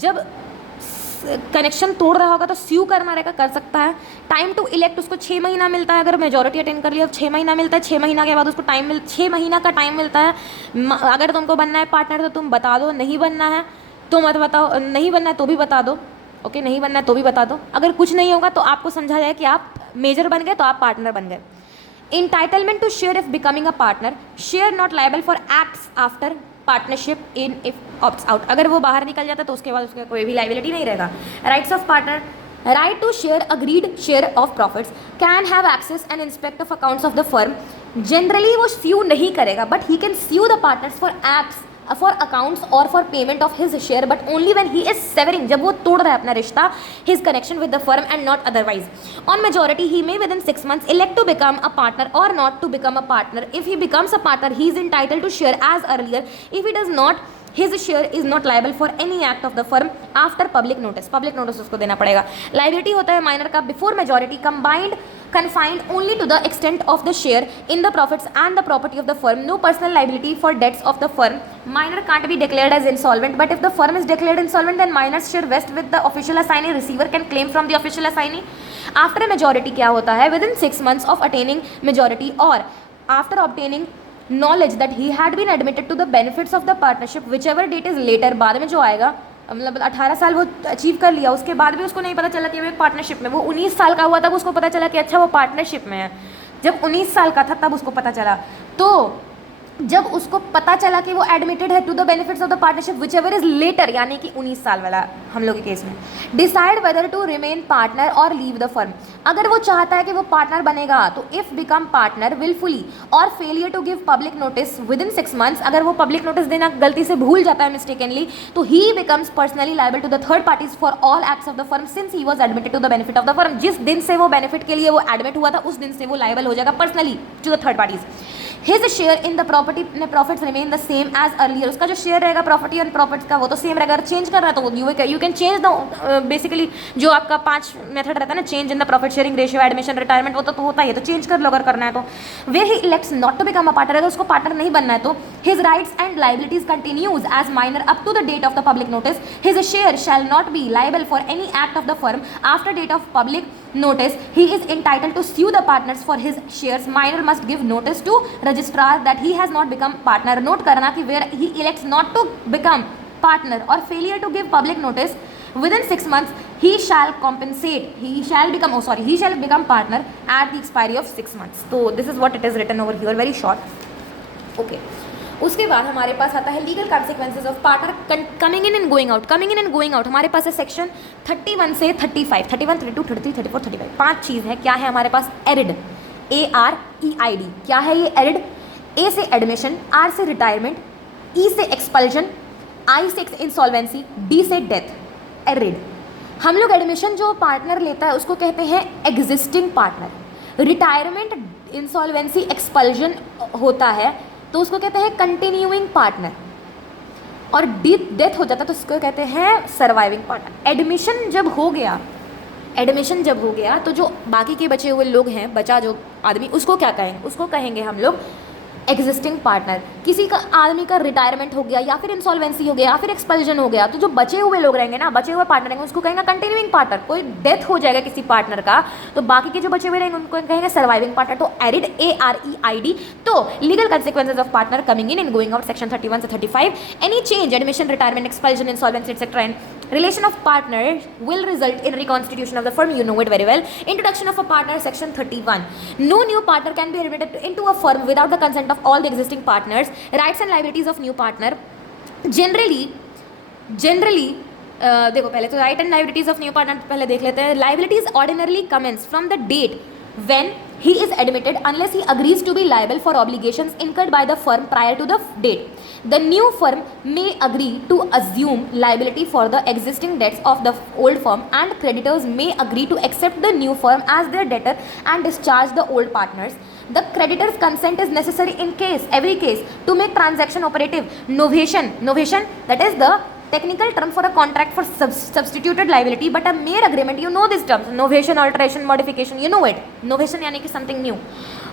जब कनेक्शन तोड़ रहा होगा तो स्यू करना रहेगा, कर सकता है। टाइम टू इलेक्ट उसको 6 महीना मिलता है, अगर मेजॉरिटी अटेंड कर लिया 6 महीना मिलता है। 6 महीना के बाद उसको 6 महीना का टाइम मिलता है। अगर तुमको बनना है पार्टनर तो तुम बता दो, नहीं बनना है तो मत बताओ, नहीं बनना है तो भी बता दो, ओके नहीं बनना है तो भी बता दो। अगर कुछ नहीं होगा तो आपको समझा जाए कि आप मेजर बन गए तो आप पार्टनर बन गए। Entitlement to share if becoming a partner, share not liable for acts after partnership in if opts out. अगर वो बाहर निकल जाता है तो उसके बाद उसका कोई भी लाइबिलिटी नहीं रहेगा। Rights of partner, right to share agreed share of profits, can have access and inspect of accounts of the firm. Generally वो sue नहीं करेगा but he can sue the partners for acts, for accounts or for payment of his share but only when he is severing, जब वो तोड़ रहा है अपना रिश्ता, his connection with the firm and not otherwise. On majority he may within 6 months elect to become a partner or not to become a partner. If he becomes a partner he is entitled to share as earlier. If he does not, his share is not liable for any act of the firm after public notice. Public notice उसको देना पड़ेगा। Liability होता है minor का before majority, combined confined only to the extent of the share in the profits and the property of the firm. No personal liability for debts of the firm. Minor can't be declared as insolvent, but if the firm is declared insolvent then minor's share vests with the official assignee. Receiver can claim from the official assignee. After majority क्या होता है, within 6 months of attaining majority or after obtaining knowledge that he had been admitted to the benefits of the partnership, whichever date is later, बाद में जो आएगा, मतलब 18 साल वो अचीव कर लिया, उसके बाद भी उसको नहीं पता चला कि वो एक पार्टनरशिप में, वो 19 साल का हुआ तब उसको पता चला कि अच्छा वो पार्टनरशिप में है। जब 19 साल का था तब उसको पता चला। तो जब उसको पता चला कि वो एडमिटेड है to the benefits of the partnership whichever is later, यानी कि 19 साल वाला हम लोग के केस में, decide whether to remain partner और लीव द फर्म। अगर वो चाहता है कि वो पार्टनर बनेगा तो इफ बिकम पार्टनर विलफुली और failure to give public notice within 6 months, अगर वो पब्लिक नोटिस देना गलती से भूल जाता है मिस्टेकनली, तो he becomes personally liable to the third parties for all acts of the firm since he was admitted to the benefit of the firm. जिस दिन से वो बेनिफिट के लिए वो एडमिट हुआ था उस दिन से वो लायबल हो जाएगा personally to the third parties. His share in the property profits remain the same as earlier, उसका जो शेयर रहेगा प्रॉपर्टी एंड प्रॉफिट्स का वो तो सेम रहेगा। अगर चेंज कर रहा है तो you can change the basically जो आपका 5 मेथड रहता है ना, change in the profit sharing ratio, admission, retirement, वो तो होता ही है, तो चेंज कर लो अगर करना है तो। Where he elects not to become a partner, अगर उसको पार्टनर नहीं बनना है तो his rights and liabilities continues as minor up to the date of the public notice. His share shall not be liable for any act of the firm after date of public notice. He is entitled to sue the partners for his shares. Minor must give notice to registrar that he has not become partner. Note करना कि where he elects not to become partner or failure to give public notice within 6 months, he shall compensate. He shall become partner at the expiry of 6 months. So this is what it is written over here, very short. Okay. उसके बाद हमारे पास आता है legal consequences of partner coming in and going out. Coming in and going out हमारे पास है section 31 से 35, 31, 32, 33, 34, 35, 5 चीज़ है। क्या है हमारे पास? Arid, AREID। क्या है ये एरिड? ए से एडमिशन, आर से रिटायरमेंट, ई से एक्सपल्जन, आई से इंसॉल्वेंसी, डी से डेथ। एरिड। हम लोग एडमिशन जो पार्टनर लेता है उसको कहते हैं existing partner. Retirement, insolvency, expulsion होता है तो उसको कहते हैं कंटिन्यूइंग पार्टनर, और डेथ हो जाता है तो उसको कहते हैं सर्वाइविंग पार्टनर। एडमिशन जब हो गया तो जो बाकी के बचे हुए लोग हैं, बचा जो आदमी, उसको क्या कहेंगे? उसको कहेंगे हम लोग एग्जिस्टिंग पार्टनर। किसी का आदमी का रिटायरमेंट हो गया या फिर इंसॉल्वेंसी हो गया या फिर एक्सपल्जन हो गया तो जो बचे हुए लोग रहेंगे ना, बचे हुए पार्टनर रहेंगे, उसको कहेंगे कंटिन्यूइंग पार्टनर। कोई डेथ हो जाएगा किसी पार्टनर का तो बाकी के जो बचे हुए रहेंगे उनको कहेंगे सर्वाइविंग पार्टनर। तो एरिड, AREID। तो legal consequences of partner coming in and going out, section 31 से 35। Any change, admission, retirement, expulsion, insolvency etcetera and relation of partner will result in reconstitution of the firm. You know it very well. Introduction of a partner, section 31. No new partner can be admitted into a firm without the consent of all the existing partners. Rights and liabilities of new partner. Generally देखो पहले तो right and liabilities of new partner पहले देख लेते हैं। Liabilities ordinarily commence from the date when he is admitted unless he agrees to be liable for obligations incurred by the firm prior to the date. The new firm may agree to assume liability for the existing debts of the old firm, and creditors may agree to accept the new firm as their debtor and discharge the old partners. The creditor's consent is necessary in every case to make transaction operative. Novation, that is the technical term for a contract for substituted liability, but a mere agreement, you know these terms, novation, alteration, modification, you know it. Novation यानी कि something new,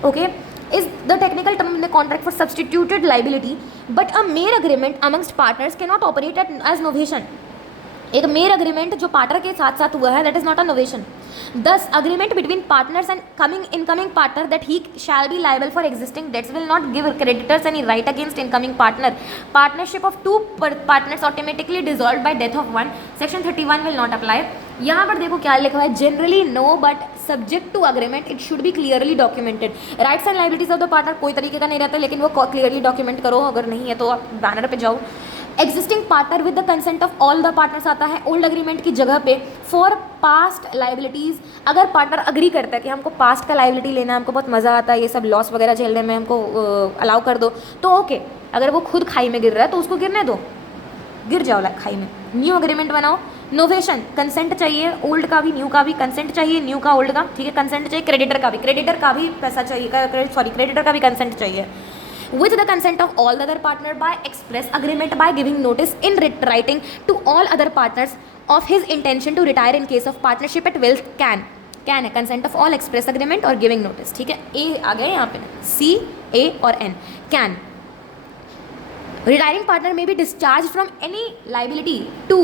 okay, is the technical term in the contract for substituted liability, but a mere agreement amongst partners cannot operate as novation. एक mayor agreement जो partner के साथ साथ हुआ है, that is not a novation. Thus, agreement between partners and incoming partner that he shall be liable for existing debts will not give creditors any right against incoming partner. Partnership of two partners automatically dissolved by death of one. Section 31 will not apply. यहाँ पर देखो क्या लिखा है, generally no but subject to agreement it should be clearly documented. Rights and liabilities of the partner कोई तरीके का नहीं रहता, लेकिन वो क्लियरली डॉक्यूमेंट करो. अगर नहीं है तो आप बैनर पे जाओ. Existing partner with the consent of all the partners आता है ओल्ड अग्रीमेंट की जगह पे. फॉर पास्ट लाइबिलिटीज़ अगर पार्टनर अग्री करता है कि हमको पास्ट का लाइबिलिटी लेना है, हमको बहुत मज़ा आता है ये सब लॉस वगैरह झेलने में, हमको अलाउ कर दो, तो ओके. अगर वो खुद खाई में गिर रहा है तो उसको गिरने दो, गिर जाओ खाई में. न्यू अग्रीमेंट बनाओ. नोवेशन कंसेंट चाहिए, ओल्ड का भी न्यू का भी कंसेंट चाहिए, न्यू का ओल्ड का, ठीक है, कंसेंट चाहिए. क्रेडिटर का भी पैसा चाहिए, क्रेडिटर का भी कंसेंट चाहिए. With the consent of all the other partner by express agreement by giving notice in writing to all other partners of his intention to retire in case of partnership at will. can है consent of all express agreement और giving notice, ठीक है. A आ गए यहाँ पे, C, A और N. Can retiring partner may be discharged from any liability to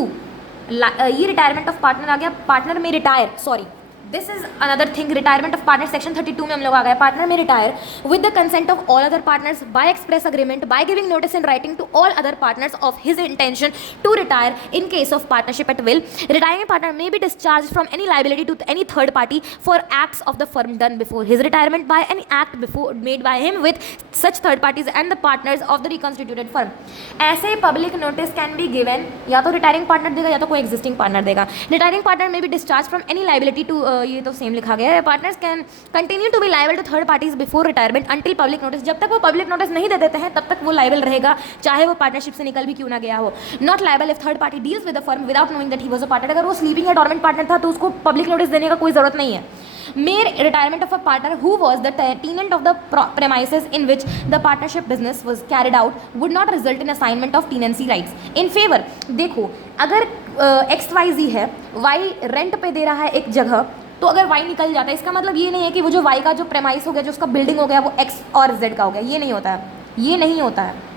ये retirement of partner आ गया. पार्टनर में retire, sorry this is another thing. Retirement of partner section 32 में हम लोग आ गए. पार्टनर में retire with the consent of all other partners by express agreement by giving notice in writing to all other partners of his intention to retire in case of partnership at will. Retiring partner may be discharge from any liability to any third party for acts of the firm done before his retirement by any act before made by him with such third parties and the partners of the reconstituted firm. ऐसे public notice can be given, या तो retiring partner देगा या तो कोई existing partner देगा. Retiring partner may be discharge from any liability to ये तो सेम लिखा गया है, partners can continue to be liable to third parties before retirement until public notice, जब तक वो पब्लिक नोटिस नहीं दे देते हैं तब तक वो लाइबल रहेगा, चाहे वो पार्टनरशिप से निकल भी क्यों ना गया हो। Not liable if third party deals with the firm without knowing that he was a partner, अगर वो स्लीपिंग या डॉर्मेंट पार्टनर था तो उसको पब्लिक नोटिस देने का कोई जरूरत नहीं है। Mere retirement of a partner who was the tenant of the premises in which the partnership business was carried out would not result in assignment of tenancy rights in favor। देखो अगर XYZ है, Y rent पे दे रहा है एक जगह, तो अगर Y निकल जाता है इसका मतलब ये नहीं है कि वो जो Y का जो प्रेमाइस हो गया, जो उसका बिल्डिंग हो गया, वो X और Z का हो गया, ये नहीं होता है, ये नहीं होता है।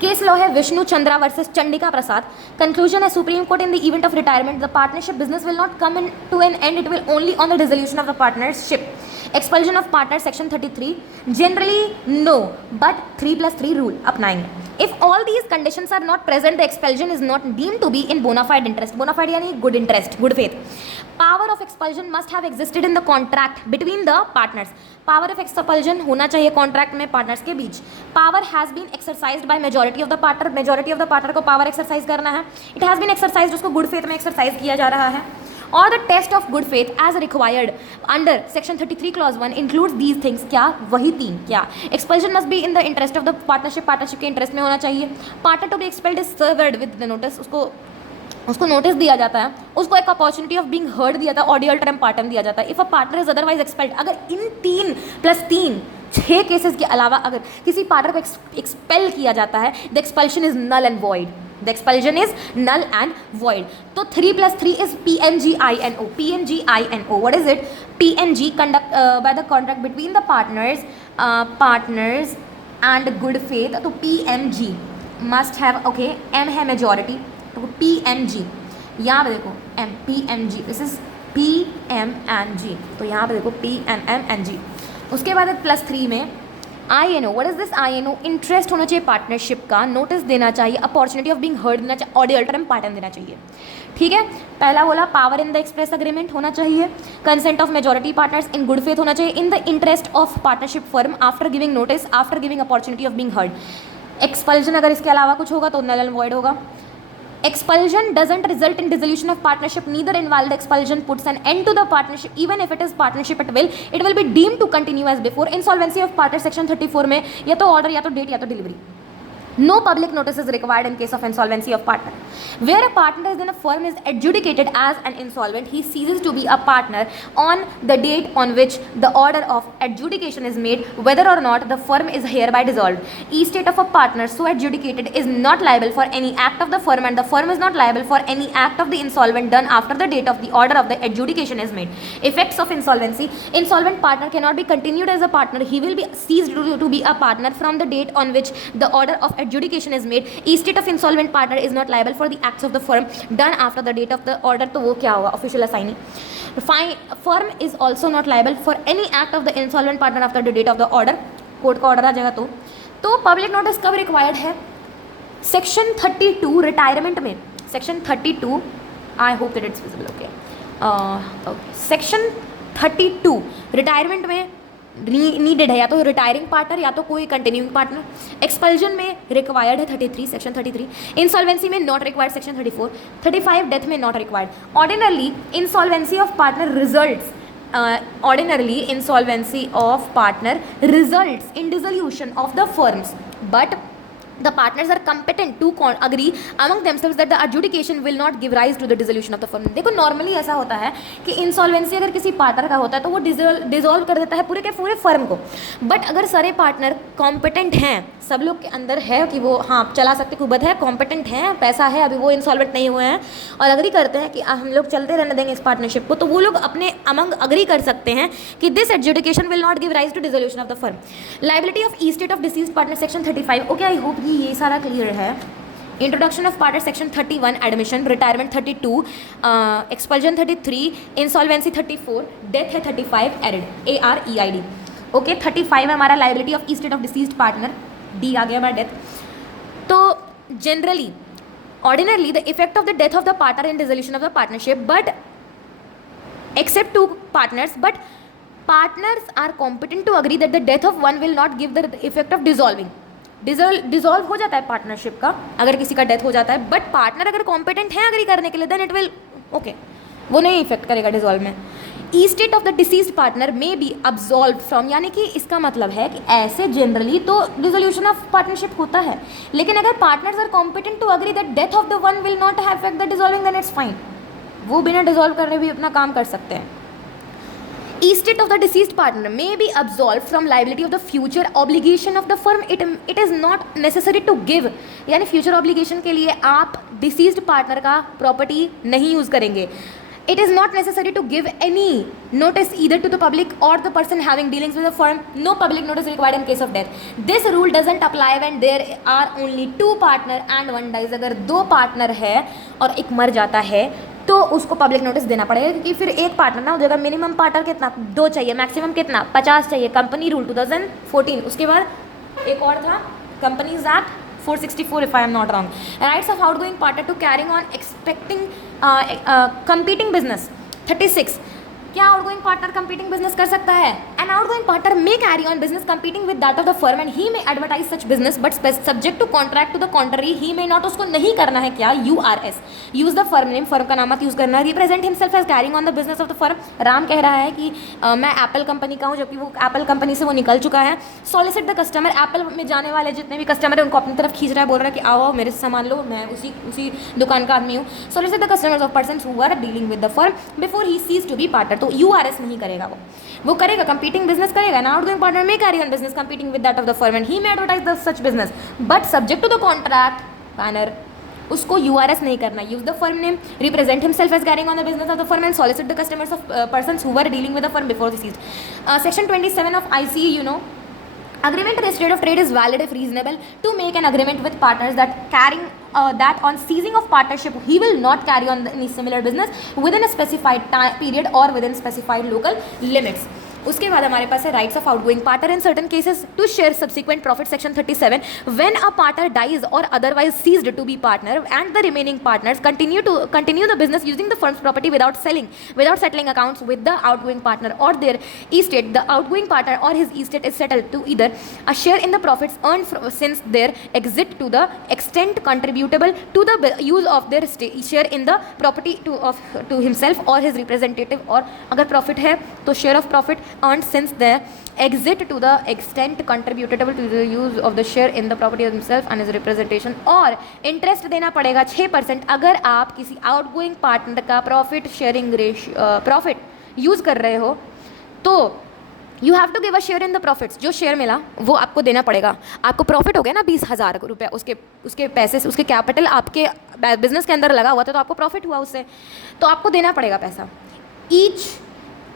केस लॉ है विष्णु चंद्रा वर्सेस चंडिका प्रसाद। कंक्लूजन है Supreme Court in the event of retirement the partnership business will not come in to an end, it will only on the dissolution of the partnership. Expulsion of partner section 33 generally no but 3+3 rule अपनाएंगे। If all these conditions are not present the expulsion is not deemed to be in bona fide interest, bona fide यानी good interest, good faith. Power of expulsion must have existed in the contract between the partners, power of expulsion होना चाहिए contract में partners के बीच। Power has been exercised by majority of the partner, majority of the partner को power exercise करना है। It has been exercised, उसको good faith में एक्सरसाइज किया जा रहा है। और the test of good faith as required under section 33 clause 1 includes these things, क्या वही तीन, क्या expulsion must be in the interest of the partnership, partnership के इंटरेस्ट में होना चाहिए। Partner to be expelled is served with the notice, उसको notice दिया जाता है, उसको एक अपॉर्चुनिटी ऑफ बीइंग हर्ड दिया जाता है, ऑडियल टर्म पार्टन दिया जाता है। If a partner is otherwise expelled, अगर इन 3+3 6 केसेस के अलावा अगर किसी पार्टनर को एक्सपेल किया जाता है, the expulsion is null and void, the expulsion is null and void. तो 3+3 is PNGINO, PNGINO, what is it? PNG conduct by the contract between the partners and good faith, तो PMG must have, okay, M है majority, तो PMG, यहाँ पे देखो PMG, this is PMNG, तो यहाँ पे देखो PMMNG। उसके बाद +3 में INO, what is this INO? Interest होना चाहिए पार्टनरशिप का, नोटिस देना चाहिए, अपॉर्चुनिटी ऑफ बीइंग हर्ड देना चाहिए, ऑडियल टर्म पार्टन देना चाहिए। ठीक है, पहला बोला power in the express agreement होना चाहिए, consent of majority partners in good faith होना चाहिए, इन the interest of partnership firm, after giving notice, after giving opportunity of being heard. Expulsion अगर इसके अलावा कुछ होगा तो नल एंड वॉइड होगा। Expulsion doesn't result in dissolution of partnership. Neither invalid expulsion puts an end to the partnership. Even if it is partnership at will, it will be deemed to continue as before. Insolvency of partner section 34 में या तो order या तो date या तो delivery. No public notice is required in case of insolvency of partner. Where a partner is in a firm is adjudicated as an insolvent, he ceases to be a partner on the date on which the order of adjudication is made, whether or not the firm is hereby dissolved. Estate of a partner so adjudicated is not liable for any act of the firm, and the firm is not liable for any act of the insolvent done after the date of the order of the adjudication is made. Effects of insolvency: insolvent partner cannot be continued as a partner. He will be ceased to be a partner from the date on which the order of adjudication is made. Estate of insolvent partner is not liable for the acts of the firm done after the date of the order, तो वो क्या होगा? Official assignee. Firm is also not liable for any act of the insolvent partner after the date of the order. Court का order आ जाएगा तो public notice कब required है? Section 32 retirement में, section 32, I hope that it's visible, okay, section 32 retirement में needed है, या तो रिटायरिंग पार्टनर या तो कोई कंटिन्यूइंग पार्टनर। एक्सपल्जन में रिक्वायर्ड है 33, सेक्शन 33। इंसॉल्वेंसी में नॉट रिक्वायर्ड, सेक्शन 34। 35 डेथ में not required. Ordinarily insolvency of partner results, ordinarily insolvency of partner results in dissolution of the firms, but the partners are competent to agree among themselves that the adjudication will not give rise to the dissolution of the firm. देखो normally ऐसा होता है कि insolvency अगर किसी partner का होता है तो वो डिजोल्व कर देता है पूरे के पूरे फर्म को, बट अगर सारे पार्टनर कॉम्पिटेंट हैं, सब लोग के अंदर है कि वो हाँ चला सकते, कुबत है, कॉम्पिटेंट हैं, पैसा है, अभी वो इंसॉल्वेंट नहीं हुए हैं और अग्री करते हैं कि हम लोग चलते रहने देंगे इस पार्टनरशिप को, तो वो लोग अपने अमंग अग्री कर सकते हैं कि this adjudication will not give rise to dissolution of the firm. Liability of estate of deceased partner section 35। Okay, I hope ये सारा क्लियर है। Introduction of partner section 31, admission, retirement 32, expulsion 33, insolvency 34, death है 35, एरिड, AREID। Okay, 35 है हमारा liability of estate of deceased partner, D आ गया हमारा डेथ। तो generally ordinarily the effect of the death of the partner in dissolution of the partnership, but except 2 partners, but partners are competent to agree that the death of one will not give the effect of dissolving. Dissolve हो जाता है partnership का अगर किसी का death हो जाता है, बट पार्टनर अगर कॉम्पिटेंट है अग्री करने के लिए, देन इट विल ओके, वो नहीं इफेक्ट करेगा डिजॉल्व में। Estate of the deceased partner may B absolve from, यानी कि इसका मतलब है कि ऐसे जनरली तो डिसोल्यूशन ऑफ पार्टनरशिप होता है, लेकिन अगर partners are competent to agree that death of the one will not have affect the dissolving, then it's fine, वो बिना डिसॉल्व करने भी अपना काम कर सकते हैं. Estate of the deceased partner may be absolved from liability of the future obligation of the firm. It is not necessary to give, यानी future obligation के लिए आप deceased partner का property नहीं use करेंगे. It is not necessary to give any notice either to the public or the person having dealings with the firm. No public notice required in case of death. This rule doesn't apply when there are only two partner and one dies. अगर दो partner है और एक मर जाता है तो उसको पब्लिक नोटिस देना पड़ेगा, क्योंकि फिर एक पार्टनर ना हो जाएगा. मिनिमम पार्टनर कितना, 2 चाहिए, मैक्सिमम कितना, 50 चाहिए. Company rule 2014. उसके बाद एक और था companies act 464 if I am not wrong. Rights of outgoing partner to carrying on expecting competing business 36. क्या आउटगोइंग पार्टनर कंपीटिंग बिजनेस कर सकता है? An outgoing partner may carry on business competing with that of the firm and he may advertise such business but subject to contract to the contrary he may not. उसको नहीं करना है क्या, URS, use the firm name, firm का नाम मत use करना. Represent himself as carrying on the business of the firm. Ram कह रहा है कि मैं एप्पल कंपनी का हूँ, जबकि वो एप्पल कंपनी से वो निकल चुका है. सॉलिसिट द कस्टमर, एप्पल में जाने वाले जितने भी कस्टमर है उनको अपनी तरफ खींच रहा है, बोल रहा है कि आओ मेरे से सामान लो, मैं उसी दुकान का आदमी हूँ. Solicit the customers of persons who are dealing with the firm before he ceases to be partner. तो URS नहीं करेगा, वो करेगा कंपीटिंग बिजनेस करेगा. An outgoing partner may carry on business competing with that of the firm and he may advertise the such business but subject to the contract banner. उसको URS नहीं करना. Use the firm name, represent himself as carrying on the business of the firm and solicit the customers of persons who are dealing with the firm before this. Section 27 of ICE, you know, agreement to register of trade is valid if reasonable to make an agreement with partners that carrying that on ceasing of partnership he will not carry on any similar business within a specified time period or within specified local limits. उसके बाद हमारे पास है rights of outgoing partner in certain cases to share subsequent profit. Section 37. When a partner dies और otherwise ceased to be partner and the remaining partners continue the business using the firm's property without settling accounts with the outgoing partner or their estate, the outgoing partner or his estate is settled to either a share in the profits earned since their exit to the extent contributable to the use of their share in the property to himself or his representative. और अगर profit है तो share of profit earned since their exit to the extent contributable to the use of the share in the property of himself and his representation. और interest देना पड़ेगा 6% अगर आप किसी आउटगोइंग पार्टनर का प्रॉफिट शेयरिंग प्रॉफिट यूज़ कर रहे हो तो you have to give a share in the profits. जो शेयर मिला वो आपको देना पड़ेगा. आपको प्रॉफिट हो गया ना 20,000 रुपये, उसके पैसे, उसके कैपिटल आपके बिजनेस के अंदर लगा हुआ था तो आपको प्रॉफिट हुआ उससे, तो आपको देना पड़ेगा पैसा. Each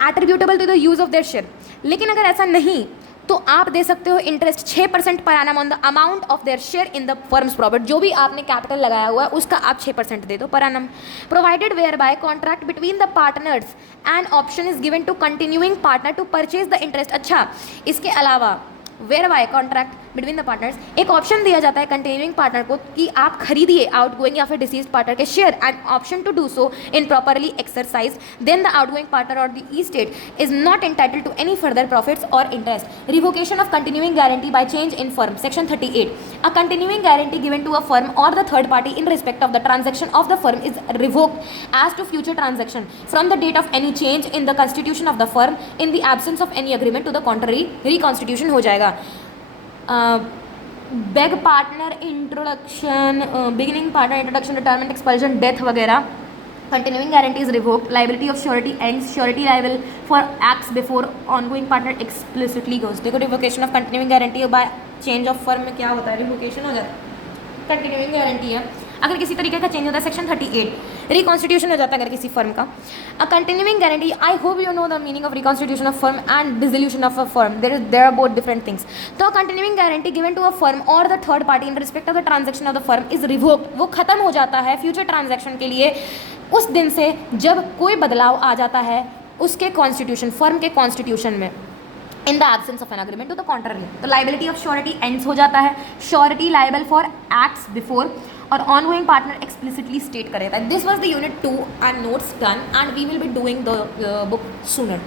attributable to the use of their share. लेकिन अगर ऐसा नहीं तो आप दे सकते हो interest 6% per annum on the amount of their share in the firms profit. जो भी आपने कैपिटल लगाया हुआ है उसका आप 6% दे दो per annum. Provided where by contract between the partners and option is given to continuing partner to purchase the interest. अच्छा, इसके अलावा where by contract between the partners एक ऑप्शन दिया जाता है कंटिन्यूइंग पार्टनर को कि आप खरीदिए आउटगोइंग या फिर डिसीज पार्टनर के share and option to do so in properly exercise. Then the outgoing partner और the estate is not entitled to any further profits और interest. Revocation of continuing guarantee by change in firm. Section 38. A continuing guarantee given to a firm और the third party in respect of the transaction of the firm is revoked as to future transaction from the date of any change in the constitution of the firm in the absence of any agreement to the contrary. Reconstitution हो जाएगा. Beg partner introduction, beginning partner introduction, retirement, expulsion, death वगैरह. Continuing guarantee is revoked. Liability of surety ends. Surety liable for acts before ongoing partner explicitly goes. देखो revocation of continuing guarantee by change of firm में क्या होता है, revocation हो जाता है. Continuing guarantee है अगर किसी तरीके का चेंज होता है. सेक्शन 38. रिकॉन्स्टिट्यूशन हो जाता है अगर किसी फर्म का. A continuing guarantee, I hope you know the meaning of reconstitution of firm and dissolution of a firm. There are both different things. तो continuing guarantee given to a firm और the third party in respect of the transaction of the firm is revoked. वो खत्म हो जाता है future transaction के लिए उस दिन से जब कोई बदलाव आ जाता है उसके कॉन्स्टिट्यूशन, फर्म के कॉन्स्टिट्यूशन में, in the absence of an agreement to the contrary. तो लाइबिलिटी ऑफ श्योरिटी एंड्स हो जाता है. Surety liable for acts before और ऑनगोइंग पार्टनर एक्सप्लिसिटली स्टेट करेगा. This was the unit 2 and notes done and we will be doing the book sooner.